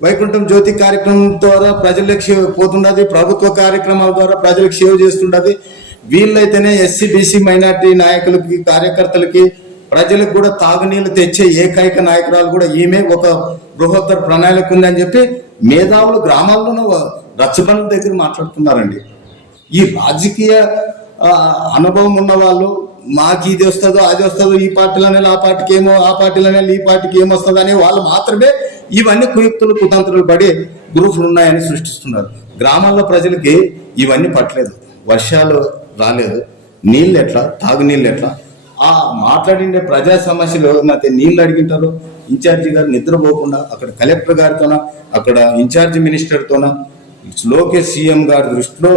వైకుంఠం జ్యోతి కార్యక్రమం ద్వారా ప్రజలకు సేవ పోతుండదు, ప్రభుత్వ కార్యక్రమాల ద్వారా ప్రజలకు సేవ చేస్తుండదు. వీళ్ళైతేనే ఎస్సీ బీసీ మైనార్టీ నాయకులకి కార్యకర్తలకి ప్రజలకు కూడా తాగునీళ్ళు తెచ్చే ఏకైక నాయకురాలు కూడా ఈమె, ఒక బృహత్తర ప్రణాళిక ఉందని చెప్పి మేధావులు గ్రామాల్లోనూ రచ్చబండ దగ్గర మాట్లాడుతున్నారండి. ఈ రాజకీయ అనుభవం ఉన్న వాళ్ళు మాకు ఇది వస్తుందో అది వస్తుందో, ఈ పార్టీలోనే ఆ పార్టీకి ఏమో, ఆ పార్టీలోనే ఈ పార్టీకి ఏమొస్తుందో అనే వాళ్ళు మాత్రమే ఇవన్నీ కుయుక్తులు కుతంత్రులు పడి గ్రూపులు ఉన్నాయని సృష్టిస్తున్నారు. గ్రామాల్లో ప్రజలకి ఇవన్నీ పట్టలేదు, వర్షాలు రాలేదు, నీళ్ళు ఎట్లా, తాగునీళ్ళు ఎట్లా, ఆ మాట్లాడిండే ప్రజా సమస్యలు అయితే నీళ్ళు అడిగింటారు. ఇన్ఛార్జి గారు నిద్రపోకుండా అక్కడ కలెక్టర్ గారితోన, అక్కడ ఇన్ఛార్జి మినిస్టర్తోన, లోకేష్ సీఎం గారి దృష్టిలో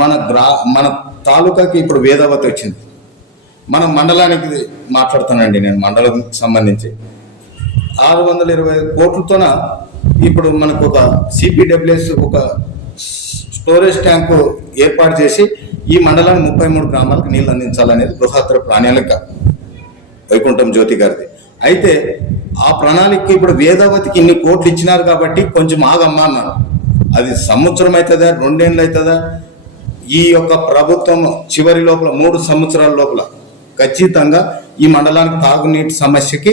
మన తాలూకాకి ఇప్పుడు వేదావతి వచ్చింది. మన మండలానికి మాట్లాడుతానండి నేను, మండలం సంబంధించి 620 కోట్లతోన ఇప్పుడు మనకు ఒక సిపిడబ్ల్యూఎస్ ఒక స్టోరేజ్ ట్యాంకు ఏర్పాటు చేసి ఈ మండలానికి 33 గ్రామాలకు నీళ్లు అందించాలనేది బృహత్తర ప్రణాళిక వైకుంఠం జ్యోతి గారిది. అయితే ఆ ప్రణాళిక ఇప్పుడు వేదావతికి ఇన్ని కోట్లు ఇచ్చినారు కాబట్టి కొంచెం ఆగమ్మా అన్నాను. అది సంవత్సరం అవుతుందా, 2 ఏళ్ళు అవుతుందా, ఈ యొక్క ప్రభుత్వం చివరి లోపల 3 సంవత్సరాల లోపల ఖచ్చితంగా ఈ మండలానికి తాగునీటి సమస్యకి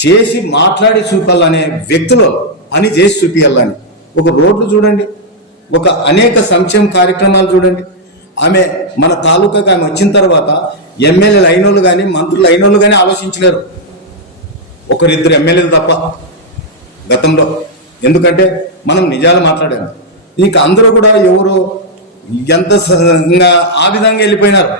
చేసి మాట్లాడి చూపాలనే వ్యక్తులు పని చేసి చూపించాలని. ఒక రోడ్లు చూడండి, ఒక అనేక సంక్షేమ కార్యక్రమాలు చూడండి. ఆమె మన తాలూకాకి ఆమె వచ్చిన తర్వాత ఎమ్మెల్యేలు అయినోళ్ళు కానీ మంత్రులు అయినోళ్ళు కానీ ఆలోచించలేరు, ఒకరిద్దరు ఎమ్మెల్యేలు తప్ప గతంలో. ఎందుకంటే మనం నిజాలు మాట్లాడాము. ఇక అందరూ కూడా ఎవరు ఎంత ఆ విధంగా వెళ్ళిపోయినారు,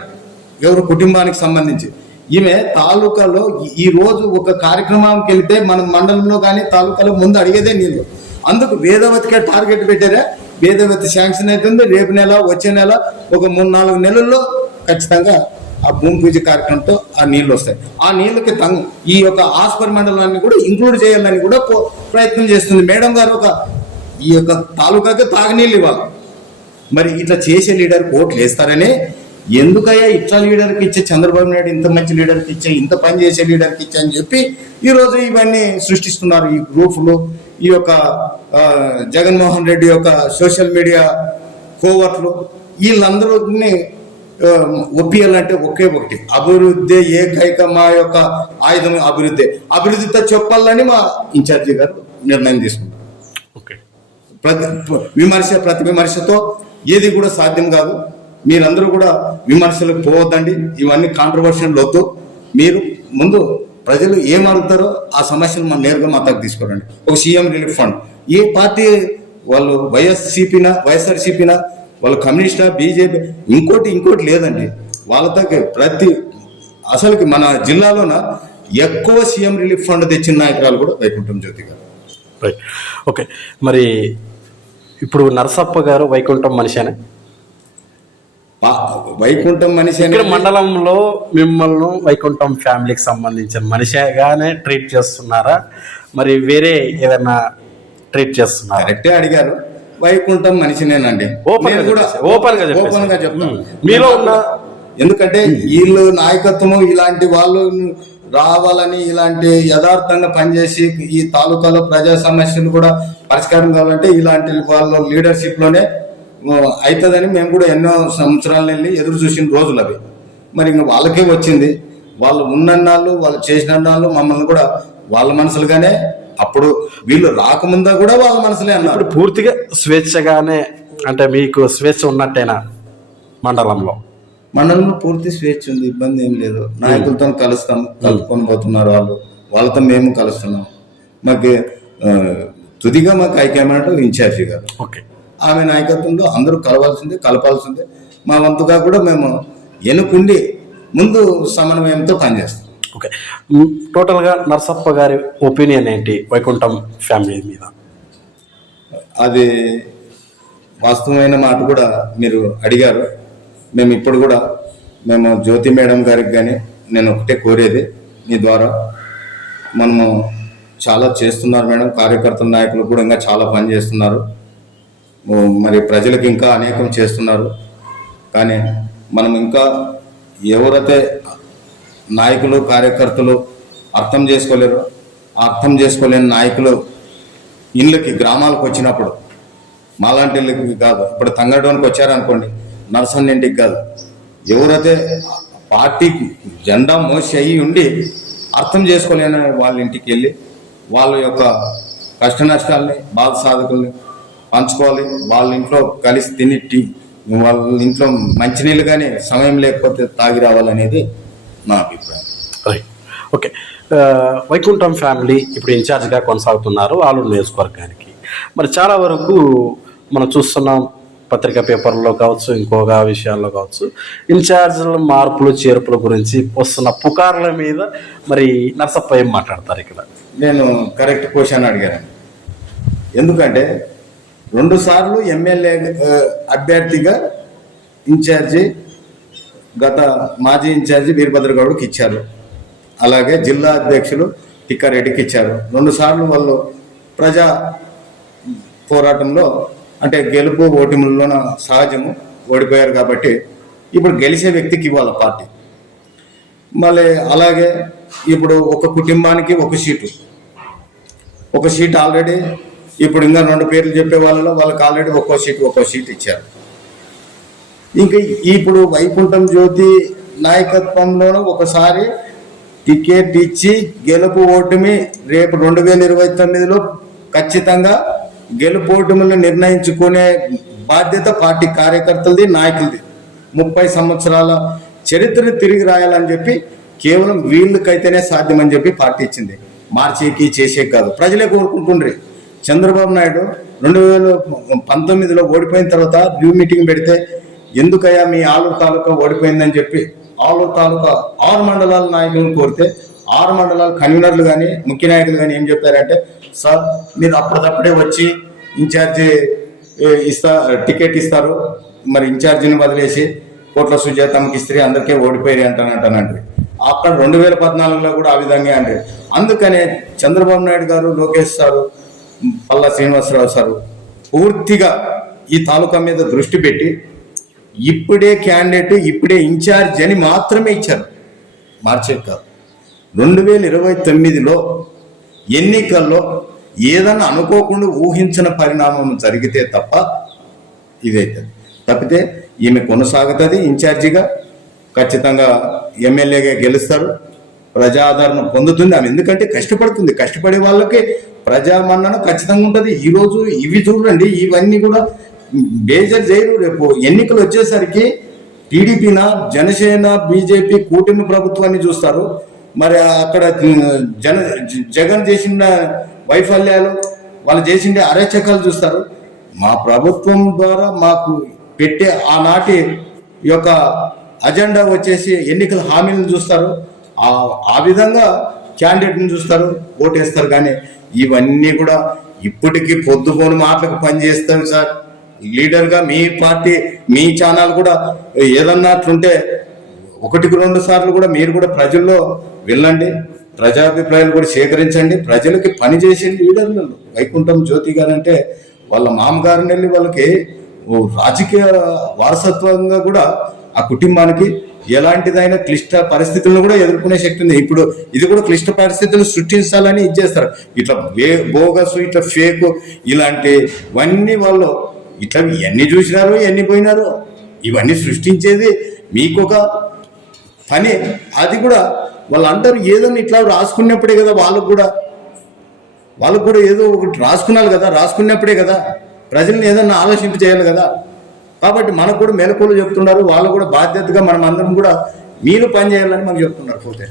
ఎవరు కుటుంబానికి సంబంధించి. ఈమె తాలూకాలో ఈ రోజు ఒక కార్యక్రమానికి వెళితే మన మండలంలో కానీ తాలూకాలో ముందు అడిగేదే నీళ్ళు. అందుకు వేదవతికే టార్గెట్ పెట్టారే. వేదవతి శాంక్షన్ అవుతుంది, రేపు నెల వచ్చే నెల ఒక 3-4 నెలల్లో ఖచ్చితంగా ఆ భూమి పూజ కార్యక్రమంతో ఆ నీళ్లు వస్తాయి. ఆ నీళ్ళకి ఈ యొక్క ఆస్పర్ మండలాన్ని కూడా ఇంక్లూడ్ చేయాలని కూడా ప్రయత్నం చేస్తుంది మేడం గారు. ఈ యొక్క తాలూకాకి తాగునీళ్ళు ఇవ్వాలి. మరి ఇట్లా చేసే లీడర్ కోట్లు వేస్తారనే, ఎందుకయ్యా ఇట్లా లీడర్కి ఇచ్చే, చంద్రబాబు నాయుడు ఇంత మంచి లీడర్కి ఇచ్చే, ఇంత పని చేసే లీడర్కి ఇచ్చే అని చెప్పి ఈరోజు ఇవన్నీ సృష్టిస్తున్నారు. ఈ గ్రూపులు, ఈ యొక్క జగన్మోహన్ రెడ్డి యొక్క సోషల్ మీడియా కోవర్ట్లు, వీళ్ళందరినీ ఒప్పియాలంటే ఒకే ఒకటి, అభివృద్ధి ఏకైక మా యొక్క ఆయుధం అభివృద్ధితో చెప్పాలని మా ఇన్ఛార్జి గారు నిర్ణయం తీసుకున్నారు. ప్రతి విమర్శతో ఏది కూడా సాధ్యం కాదు. మీరందరూ కూడా విమర్శలకు పోవద్దండి, ఇవన్నీ కాంట్రవర్షియల్ వద్దు. మీరు ముందు ప్రజలు ఏం అడుగుతారో ఆ సమస్యను మనం నేరుగా మాకు తీసుకోరండి. ఒక సీఎం రిలీఫ్ ఫండ్, ఏ పార్టీ వాళ్ళు వైఎస్ఆర్సీపీనా, వాళ్ళు కమ్యూనిస్టా, బీజేపీ, ఇంకోటి లేదండి. వాళ్ళతో అసలుకి మన జిల్లాలోన ఎక్కువ సీఎం రిలీఫ్ ఫండ్ తెచ్చిన నాయకురాలు కూడా వైకుంఠం జ్యోతి గారు. Right, okay. మరి ఇప్పుడు నరసప్ప గారు వైకుంఠం మనిషినే? వైకుంఠం మనిషి ఇక్కడ మండలంలో మిమ్మల్ని వైకుంఠం ఫ్యామిలీకి సంబంధించిన మనిషిగానే ట్రీట్ చేస్తున్నారా, మరి వేరే ఏదైనా ట్రీట్ చేస్తున్నారా? కరెక్టే అడిగారు. వైకుంఠం మనిషినేనండి. ఓపెన్ గా చెప్తాను మీలో ఉన్న. ఎందుకంటే వీళ్ళు నాయకత్వము ఇలాంటి వాళ్ళు రావాలని, ఇలాంటి యథార్థంగా పనిచేసి ఈ తాలూకాలో ప్రజా సమస్యలు కూడా పరిష్కారం కావాలంటే ఇలాంటి వాళ్ళ లీడర్షిప్ లోనే అవుతుందని మేము కూడా ఎన్నో సంవత్సరాలు వెళ్ళి ఎదురు చూసిన రోజులు అవి. మరి ఇంకా వాళ్ళకే వచ్చింది. వాళ్ళు ఉన్నన్నాళ్ళు, వాళ్ళు చేసినన్నాళ్ళు మమ్మల్ని కూడా వాళ్ళ మనసులుగానే, అప్పుడు వీళ్ళు రాకముందా కూడా వాళ్ళ మనసులే అన్నారు. పూర్తిగా స్వేచ్ఛగానే, అంటే మీకు స్వేచ్ఛ ఉన్నట్టేనా? మండలంలో పూర్తి స్వేచ్ఛ ఉంది, ఇబ్బంది ఏం లేదు. నాయకులతో కలుపుకొని పోతున్నారు వాళ్ళతో మేము కలుస్తున్నాం. మాకు తుదిగా మాకు హైకమాండ్ ఇన్ఛార్జి గారు, ఓకే, ఆమె నాయకత్వంలో అందరూ కలపాల్సిందే. మా వంతుగా కూడా మేము ఎన్నుకుండి ముందు సమన్వయంతో పనిచేస్తాం. ఓకే, టోటల్గా నరసప్ప గారి ఒపీనియన్ ఏంటి వైకుంఠం ఫ్యామిలీ మీద? అది వాస్తవమైన మాట కూడా మీరు అడిగారు. మేము ఇప్పుడు కూడా జ్యోతి మేడం గారికి కానీ నేను ఒకటే కోరేది, మీ ద్వారా మనము చాలా చేస్తున్నారు మేడం. కార్యకర్తల నాయకులు కూడా ఇంకా చాలా పని చేస్తున్నారు. మరి ప్రజలకు ఇంకా అనేకం చేస్తున్నారు. కానీ మనం ఇంకా ఎవరైతే నాయకులు కార్యకర్తలు అర్థం చేసుకోలేరు, అర్థం చేసుకోలేని నాయకులు ఇళ్ళకి గ్రామాలకు వచ్చినప్పుడు మాలాంటి ఇళ్ళకి కాదు, ఇప్పుడు తంగడోనికి వచ్చారనుకోండి, నర్సన్ ఇంటికి కాదు, ఎవరైతే పార్టీకి జెండా మోసి అయ్యి ఉండి అర్థం చేసుకోలేని వాళ్ళ ఇంటికి వెళ్ళి వాళ్ళ యొక్క కష్ట నష్టాలని బాధ సాధకుల్ని పంచుకోవాలి. వాళ్ళ ఇంట్లో కలిసి తిని వాళ్ళ ఇంట్లో మంచినీళ్ళు కానీ సమయం లేకపోతే తాగి రావాలనేది నా అభిప్రాయం. Right, okay. వైకుంఠం ఫ్యామిలీ ఇప్పుడు ఇన్ఛార్జ్గా కొనసాగుతున్నారు ఆలూరు నియోజకవర్గానికి. మరి చాలా వరకు మనం చూస్తున్నాం, పత్రికా పేపర్లో కావచ్చు, ఇంకోగా విషయాల్లో కావచ్చు, ఇన్ఛార్జ్ల మార్పులు చేర్పుల గురించి వస్తున్న పుకార్ల మీద మరి నరసప్ప ఏం మాట్లాడతారు ఇక్కడ? నేను కరెక్ట్ క్వశ్చన్ అడిగాను. ఎందుకంటే 2 సార్లు ఎమ్మెల్యే అభ్యర్థిగా ఇన్ఛార్జి గత మాజీ ఇన్ఛార్జి వీరభద్రగౌడ్కి ఇచ్చారు, అలాగే జిల్లా అధ్యక్షులు టిక్కారెడ్డికి ఇచ్చారు. 2 సార్లు వాళ్ళు ప్రజా పోరాటంలో అంటే గెలుపు ఓటముల్లోన సహజము, ఓడిపోయారు కాబట్టి ఇప్పుడు గెలిచే వ్యక్తికి ఇవ్వాలి పార్టీ. మళ్ళీ అలాగే ఇప్పుడు ఒక కుటుంబానికి ఒక సీటు ఆల్రెడీ ఇప్పుడు ఇంకా 2 పేర్లు చెప్పే వాళ్ళకి ఆల్రెడీ ఒక్కో సీట్ ఇచ్చారు. ఇంకా ఇప్పుడు వైకుంఠం జ్యోతి నాయకత్వంలోనూ ఒకసారి టికెట్ ఇచ్చి గెలుపు ఓటమి రేపు 2029లో ఖచ్చితంగా గెలుపు ఓటములను నిర్ణయించుకునే బాధ్యత పార్టీ కార్యకర్తలది, నాయకులది. 30 సంవత్సరాల చరిత్రను తిరిగి రాయాలని చెప్పి కేవలం వీళ్ళకైతేనే సాధ్యమని చెప్పి పార్టీ ఇచ్చింది. మార్చేకి చేసే కాదు, ప్రజలే కోరుకుంటుండ్రి. చంద్రబాబు నాయుడు 2019లో ఓడిపోయిన తర్వాత రివ్యూ మీటింగ్ పెడితే ఎందుకయ్యా మీ ఆలూరు తాలూకా ఓడిపోయిందని చెప్పి ఆలూరు తాలూకా 6 మండలాల నాయకులను కోరితే 6 మండలాల కన్వీనర్లు కానీ ముఖ్య నాయకులు కానీ ఏం చెప్పారంటే, సార్ మీరు అప్పటికప్పుడే వచ్చి ఇన్ఛార్జి టికెట్ ఇస్తారు, మరి ఇన్ఛార్జిని వదిలేసి కోట్ల సుజాతమ్మకి ఇస్త్రీ అందరికీ ఓడిపోయి అంటానంటానండి. అక్కడ 2014లో కూడా ఆ విధంగా అండి. అందుకనే చంద్రబాబు నాయుడు గారు, లోకేష్ సారు, పల్లా శ్రీనివాసరావు సారు పూర్తిగా ఈ తాలూకా మీద దృష్టి పెట్టి ఇప్పుడే క్యాండిడేట్, ఇప్పుడే ఇన్ఛార్జ్ అని మాత్రమే ఇచ్చారు, మార్చేది కాదు. 2029లో ఎన్నికల్లో ఏదన్నా అనుకోకుండా ఊహించిన పరిణామం జరిగితే తప్ప ఇదైతుంది. తప్పితే ఈమె కొనసాగుతుంది ఇన్ఛార్జిగా, ఖచ్చితంగా ఎమ్మెల్యేగా గెలుస్తారు, ప్రజాదరణ పొందుతుంది. ఆమె ఎందుకంటే కష్టపడుతుంది, కష్టపడే వాళ్ళకి ప్రజామన్నన ఖచ్చితంగా ఉంటుంది. ఈరోజు ఇవి చూడండి, ఇవన్నీ కూడా బేజర్ చేయరు. రేపు ఎన్నికలు వచ్చేసరికి టీడీపీన, జనసేన, బీజేపీ కూటమి ప్రభుత్వాన్ని చూస్తారు. మరి అక్కడ జగన్ చేసిన వైఫల్యాలు, వాళ్ళు చేసిండే అరాచకాలు చూస్తారు. మా ప్రభుత్వం ద్వారా మాకు పెట్టే ఆనాటి యొక్క అజెండా వచ్చేసి ఎన్నికల హామీలను చూస్తారు. ఆ విధంగా క్యాండిడేట్ని చూస్తారు, ఓటేస్తారు. కానీ ఇవన్నీ కూడా ఇప్పటికీ పొద్దుపోని మాటలకు పనిచేస్తాం సార్. లీడర్గా మీ పార్టీ, మీ ఛానల్ కూడా ఏదన్నా అట్లుంటే 1-2 సార్లు కూడా మీరు కూడా ప్రజల్లో వెళ్ళండి, ప్రజాభిప్రాయాలు కూడా సేకరించండి, ప్రజలకి పనిచేసే లీడర్లు. వైకుంఠం జ్యోతి గారు అంటే వాళ్ళ మామగారిని వెళ్ళి వాళ్ళకి రాజకీయ వారసత్వంగా కూడా ఆ కుటుంబానికి ఎలాంటిదైనా క్లిష్ట పరిస్థితులను కూడా ఎదుర్కొనే శక్తి ఉంది. ఇప్పుడు ఇది కూడా క్లిష్ట పరిస్థితులు సృష్టించాలని ఇచ్చేస్తారు. ఇట్లా బోగస్, ఇట్లా ఫేక్, ఇలాంటివన్నీ వాళ్ళు ఇట్లా ఎన్ని చూసినారు, ఎన్ని పోయినారు. ఇవన్నీ సృష్టించేది మీకొక పని. అది కూడా వాళ్ళు అంటారు ఏదన్నా ఇట్లా రాసుకున్నప్పుడే కదా వాళ్ళకు కూడా ఏదో ఒకటి రాసుకున్నారు కదా, రాసుకున్నప్పుడే కదా ప్రజల్ని ఏదన్నా ఆలోచింప చేయాలి కదా. కాబట్టి మనకు కూడా మెలకువలు చెప్తున్నారు, వాళ్ళు కూడా బాధ్యతగా మనం అందరం కూడా మీరు పని చేయాలని మనకు చెప్తున్నారు. పోతే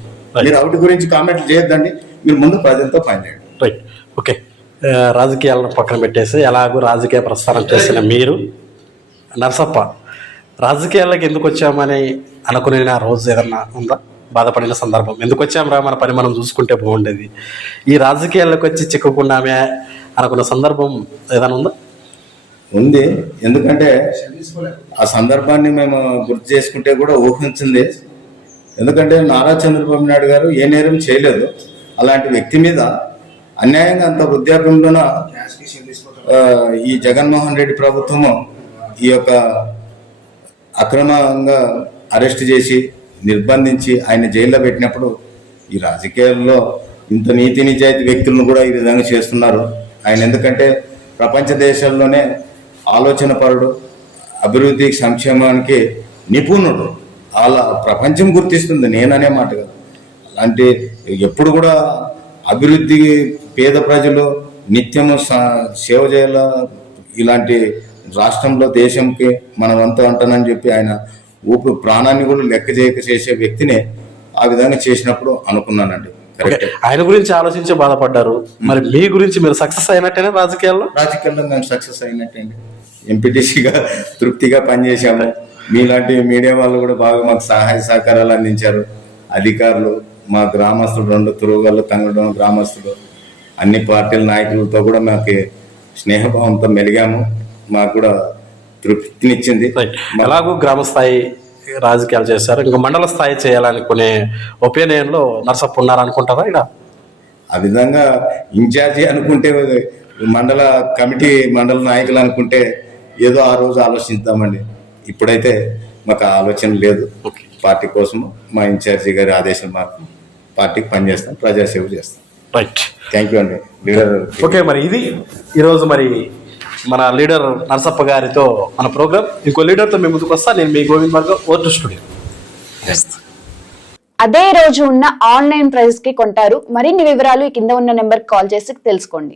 మీరు అవుటి గురించి కామెంట్లు చేయొద్దండి, మీరు ముందు ప్రజలతో పని చేయండి. Right, okay. రాజకీయాలను పక్కన పెట్టేసి ఎలాగో రాజకీయ ప్రస్థానం చేసిన మీరు నరసప్ప, రాజకీయాలకు ఎందుకు వచ్చామని అనుకునే రోజు ఏదన్నా ఉందా? బాధపడిన సందర్భం, ఎందుకు వచ్చాం రా, మన పని మనం చూసుకుంటే బాగుండేది, ఈ రాజకీయాలకు వచ్చి చిక్కుకున్నామే అనుకున్న సందర్భం ఏదైనా ఉందా? ఉంది. ఎందుకంటే ఆ సందర్భాన్ని మేము గుర్తు చేసుకుంటే కూడా ఊహించింది. ఎందుకంటే నారా చంద్రబాబు నాయుడు గారు ఏ నేరం చేయలేదు. అలాంటి వ్యక్తి మీద అన్యాయంగా అంత వృద్ధాప్యంలోన ఈ జగన్మోహన్ రెడ్డి ప్రభుత్వము ఈ యొక్క అక్రమంగా అరెస్ట్ చేసి నిర్బంధించి ఆయన జైల్లో పెట్టినప్పుడు ఈ రాజకీయాల్లో ఇంత నీతి నిజాయితీ వ్యక్తులను కూడా ఈ విధంగా చేస్తున్నారు. ఆయన ఎందుకంటే ప్రపంచ దేశాల్లోనే ఆలోచన పరుడు, అభివృద్ధి సంక్షేమానికి నిపుణుడు. అలా ప్రపంచం గుర్తిస్తుంది, నేననే మాట కాదు. అలాంటి ఎప్పుడు కూడా అభివృద్ధి, పేద ప్రజలు నిత్యము సేవ చేయాల, ఇలాంటి రాష్ట్రంలో దేశంకి మన వంతు అంటానని చెప్పి ఆయన ప్రాణాన్ని కూడా లెక్క చేయక చేసే వ్యక్తినే ఆ విధంగా చేసినప్పుడు అనుకున్నానండి. కరెక్ట్. ఆయన గురించి ఆలోచించి బాధపడ్డారు. మరి మీ గురించి మీరు సక్సెస్ అయినట్టేనా రాజకీయాల్లో? రాజకీయాల్లో మేము సక్సెస్ అయినట్టండి. ఎంపీటీసీగా తృప్తిగా పనిచేసాము. మీలాంటి మీడియా వాళ్ళు కూడా బాగా మాకు సహాయ సహకారాలు అందించారు. అధికారులు, మా గ్రామస్తులు, 2 తురుగలు తంగడం గ్రామస్తులు, అన్ని పార్టీల నాయకులతో కూడా మాకు స్నేహభావంతో మెలిగాము. మాకు కూడా తృప్తినిచ్చింది. ఎలాగూ గ్రామ స్థాయి రాజకీయాలు చేశారు, ఇంకా మండల స్థాయి చేయాలనుకునే ఒపీనియన్లో నర్సప్ప ఉన్నారనుకుంటారా? ఇక్కడ ఆ విధంగా ఇన్ఛార్జి అనుకుంటే, మండల కమిటీ, మండల నాయకులు అనుకుంటే ఏదో ఆ రోజు ఆలోచిద్దామండి. ఇప్పుడైతే మాకు ఆలోచన లేదు. పార్టీ కోసము మా ఇన్ఛార్జి గారి ఆదేశం మాకు పార్టీకి పనిచేస్తాం, ప్రజాసేవ చేస్తాం. రైట్, థ్యాంక్ యూ అండి లీడర్. ఓకే, మరి ఇది ఈరోజు మరి మన లీడర్ నరసప్ప గారితో మన ప్రోగ్రామ్. ఇంకో లీడర్తో మేము ముందుకు వస్తా. నేను మీ గోవింద్ భార్గవ్, ఓటు స్టూడియో. అదే రోజు ఉన్న ఆన్లైన్ ప్రైజెస్ కి కొంటారు. మరిన్ని వివరాలు ఈ కింద ఉన్న నెంబర్ కాల్ చేసి తెలుసుకోండి.